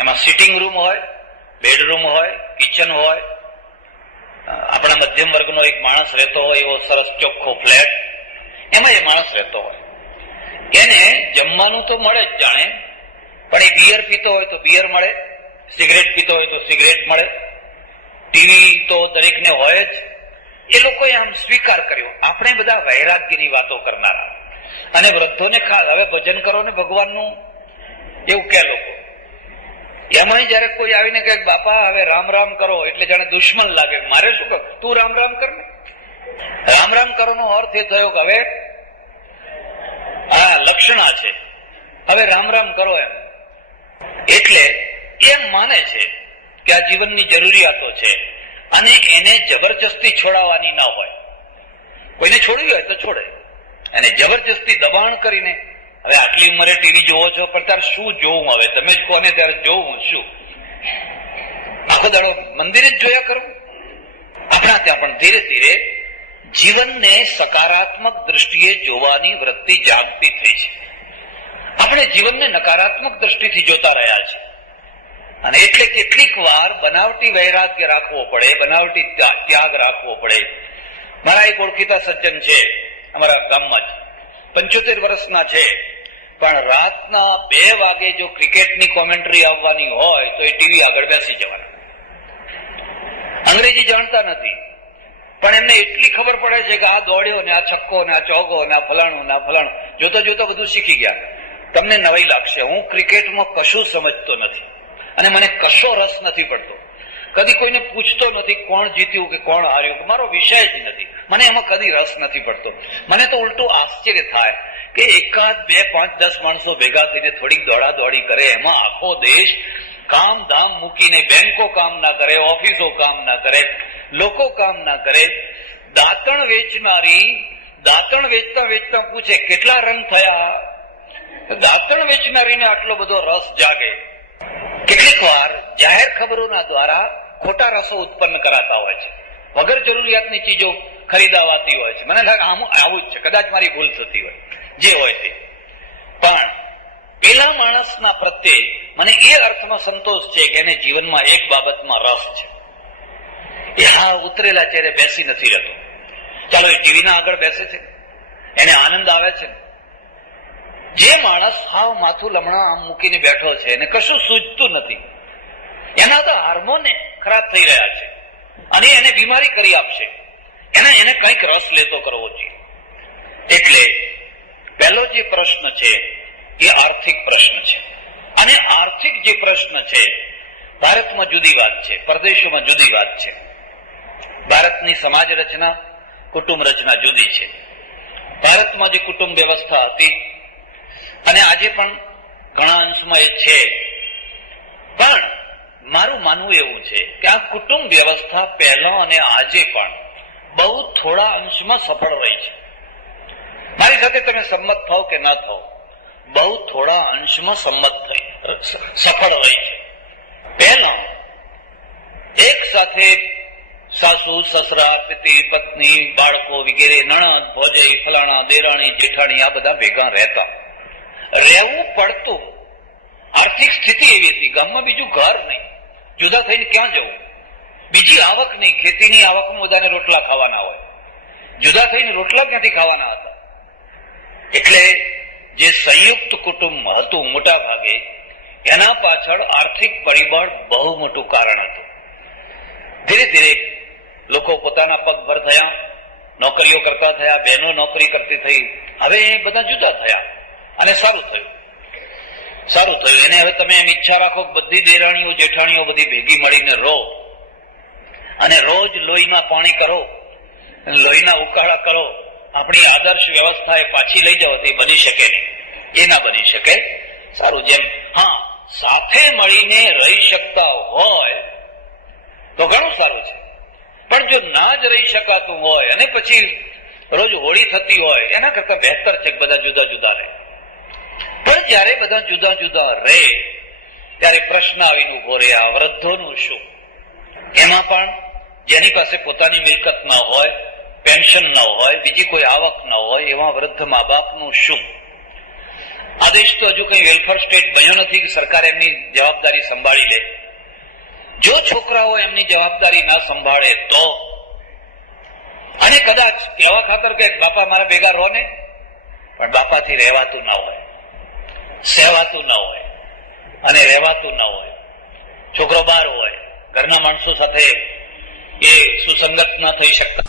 એમાં સિટિંગ રૂમ હોય, બેડરૂમ હોય, કિચન હોય, આપણા મધ્યમ વર્ગનો એક માણસ રહેતો હોય એવો સરસ ચોખ્ખો ફ્લેટ, એમાં એ માણસ રહેતો હોય. એને જમવાનું તો મળે જ જાણે, પણ એ બિયર પીતો હોય તો બિયર મળે, સિગરેટ પીતો હોય તો સિગરેટ મળે, ટીવી તો દરેકને હોય જ. એ લોકોએ આમ સ્વીકાર કર્યો. આપણે બધા વૈરાગ્યની વાતો કરનારા અને વૃદ્ધોને હવે ભજન કરો ને ભગવાનનું એવું કે લોકો. એમાં જયારે કોઈ આવીને કહે બાપા હવે રામ રામ કરો એટલે જાણે દુશ્મન લાગે. મારે શું કર, તું રામ રામ કર ને. રામ રામ કરવાનો અર્થ એ થયો કે હવે આ લક્ષણા છે, હવે રામ રામ કરો એમ. એટલે એમ માને છે કે આ જીવનની જરૂરિયાતો છે અને એને જબરજસ્તી છોડાવવાની ના હોય. કોઈને છોડવી હોય તો છોડે, અને જબરજસ્તી દબાણ કરીને હવે આટલી ઉંમરે ટીવી જોવો છો પણ તારે શું જોવું, હવે તમે જ કોને ત્યારે જોવું શું, આખો દાડો મંદિરે જ જોયા કરવું. આપણા ત્યાં પણ ધીરે ધીરે જીવનને સકારાત્મક દ્રષ્ટિએ જોવાની વૃત્તિ જાગતી થઈ છે. આપણે જીવનને નકારાત્મક દ્રષ્ટિથી જોતા રહ્યા છે, અને એટલે કેટલીક વાર બનાવટી વૈરાગ્ય રાખવો પડે, બનાવટી ત્યાગ રાખવો પડે. મારા એક ઓળખીતા સજ્જન છે અમારા ગામમાં જ, 75 વર્ષના છે, પણ રાતના 2 વાગે જો ક્રિકેટની કોમેન્ટ્રી આવવાની હોય તો એ ટીવી આગળ બેસી જવાના. અંગ્રેજી જાણતા નથી, પણ એમને એટલી ખબર પડે છે કે આ દોડ્યો ને આ છક્કો ને આ ચોગો ને આ ફલાણું ને આ ફલાણું, જોતા જોતા બધું શીખી ગયા. તમને નવાઈ લાગશે, હું ક્રિકેટમાં કશું સમજતો નથી અને મને કશો રસ નથી પડતો. કદી કોઈને પૂછતો નથી કોણ જીત્યું કે કોણ હાર્યું, કે મારો વિષય જ નથી, મને એમાં કદી રસ નથી પડતો. મને તો ઉલટું આશ્ચર્ય થાય કે 1, 2, 5, 10 માણસો ભેગા થઈને થોડીક દોડા દોડી કરે, એમાં આખો દેશ કામ ધામ મૂકીને, બેંકો કામ ના કરે, ઓફિસો કામ ના કરે, લોકો કામ ના કરે. દાંતણ વેચનારી દાંતણ વેચતા વેચતા પૂછે કેટલા રન થયા. દાંતણ વેચનારીને આટલો બધો રસ જાગે. કેટલીક વાર જાહેર ખબરોના દ્વારા ખોટા રસો ઉત્પન્ન કરાતા હોય છે, વગર જરૂરિયાતની ચીજો ખરીદાવાતી હોય છે. મને લાગે આવું જ છે, કદાચ મારી ભૂલ થતી હોય, જે હોય તે. પણ પેલા માણસના પ્રત્યે મને એ અર્થમાં સંતોષ છે કે એને જીવનમાં એક બાબતમાં રસ છે. એ હા ઉતરેલા ચહેરે બેસી નથી રહેતો. ચાલો એ ટીવીના આગળ બેસે છે, એને આનંદ આવે છે. જે માણસ હાવ માથું લમણા આમ મૂકીને બેઠો છે, એને કશું સૂઝતું નથી, એના તો હાર્મોન ખરાબ થઈ રહ્યા છે અને એને બીમારી કરી આપશે. એને કંઈક રસ લેતો કરવો જોઈએ. એટલે પહેલો જે પ્રશ્ન છે એ આર્થિક પ્રશ્ન છે, અને આર્થિક જે પ્રશ્ન છે ભારતમાં જુદી વાત છે, પરદેશોમાં જુદી વાત છે. ભારતની સમાજ રચના, કુટુંબ રચના જુદી છે. ભારતમાં જે કુટુંબ વ્યવસ્થા હતી અને આજે પણ ઘણા અંશમાં એ છે, પણ મારું માનવું એવું છે કે આ કુટુંબ વ્યવસ્થા પહેલા અને આજે પણ બહુ થોડા અંશમાં સફળ રહી છે. મારી સાથે તમે સંમત થાવ કે ના થાવ, બહુ થોડા અંશમાં સફળ રહી છે. પહેલા એક સાથે સાસુ, સસરા, પતિ, પત્ની, બાળકો વગેરે, નણંદ, ભોજાઈ, ફલાણા, દેરાણી, જેઠાણી, આ બધા ભેગા રહેતા, રહેવું પડતું. આર્થિક સ્થિતિ એવી હતી, ગામમાં બીજું ઘર નહીં, જુદા થઈને ક્યાં જવું, બીજી આવક નહીં, ખેતીની આવકમાં બધાને રોટલા ખાવાના હોય, જુદા થઈને રોટલા ક્યાંથી ખાવાના હતા. એટલે જે સંયુક્ત કુટુંબ હતું મોટા ભાગે, એના પાછળ આર્થિક પરિબળ બહુ મોટું કારણ હતું. ધીરે ધીરે લોકો પોતાના પગભર થયા, નોકરીઓ કરતા થયા, બહેનો નોકરી કરતી થઈ, હવે એ બધા જુદા થયા અને સારું થયું. એને હવે તમે એમ ઈચ્છા રાખો કે બધી દેરાણીઓ જેઠાણીઓ બધી ભેગી મળીને રહો અને રોજ લોહીમાં પાણી કરો, લોહીના ઉકાળા કરો, આપણી આદર્શ વ્યવસ્થા એ પાછી લઈ જાઓ, તે બની શકે નહીં, એ ના બની શકે. સારું, જેમ હા સાથે મળીને રહી શકતા હોય તો ઘણું સારું છે, પણ જો ના જ રહી શકાતું હોય અને પછી રોજ હોળી થતી હોય, એના કરતા બહેતર છે કે બધા જુદા જુદા રહે. પણ જયારે બધા જુદા જુદા રહે ત્યારે પ્રશ્ન આવીને ઉભો રહે, આ વૃદ્ધોનું શું? એમાં પણ જેની પાસે પોતાની મિલકત ના હોય, પેન્શન ન હોય, બીજી કોઈ આવક ન હોય, એવા વૃદ્ધ મા બાપનું શું? આ દેશ તો હજુ કઈ વેલફેર સ્ટેટ બન્યો નથી કે સરકાર એમની જવાબદારી સંભાળી લે. જો છોકરાઓ એમની જવાબદારી ના સંભાળે તો, અને કદાચ કહેવા ખાતર કે બાપા મારા ભેગા રહો ને, પણ બાપાથી રહેવાતું ના હોય, સહેવાતું ના હોય અને રહેવાતું ના હોય, છોકરો બહાર હોય, ઘરના માણસો સાથે એ સુસંગત ના થઈ શકતા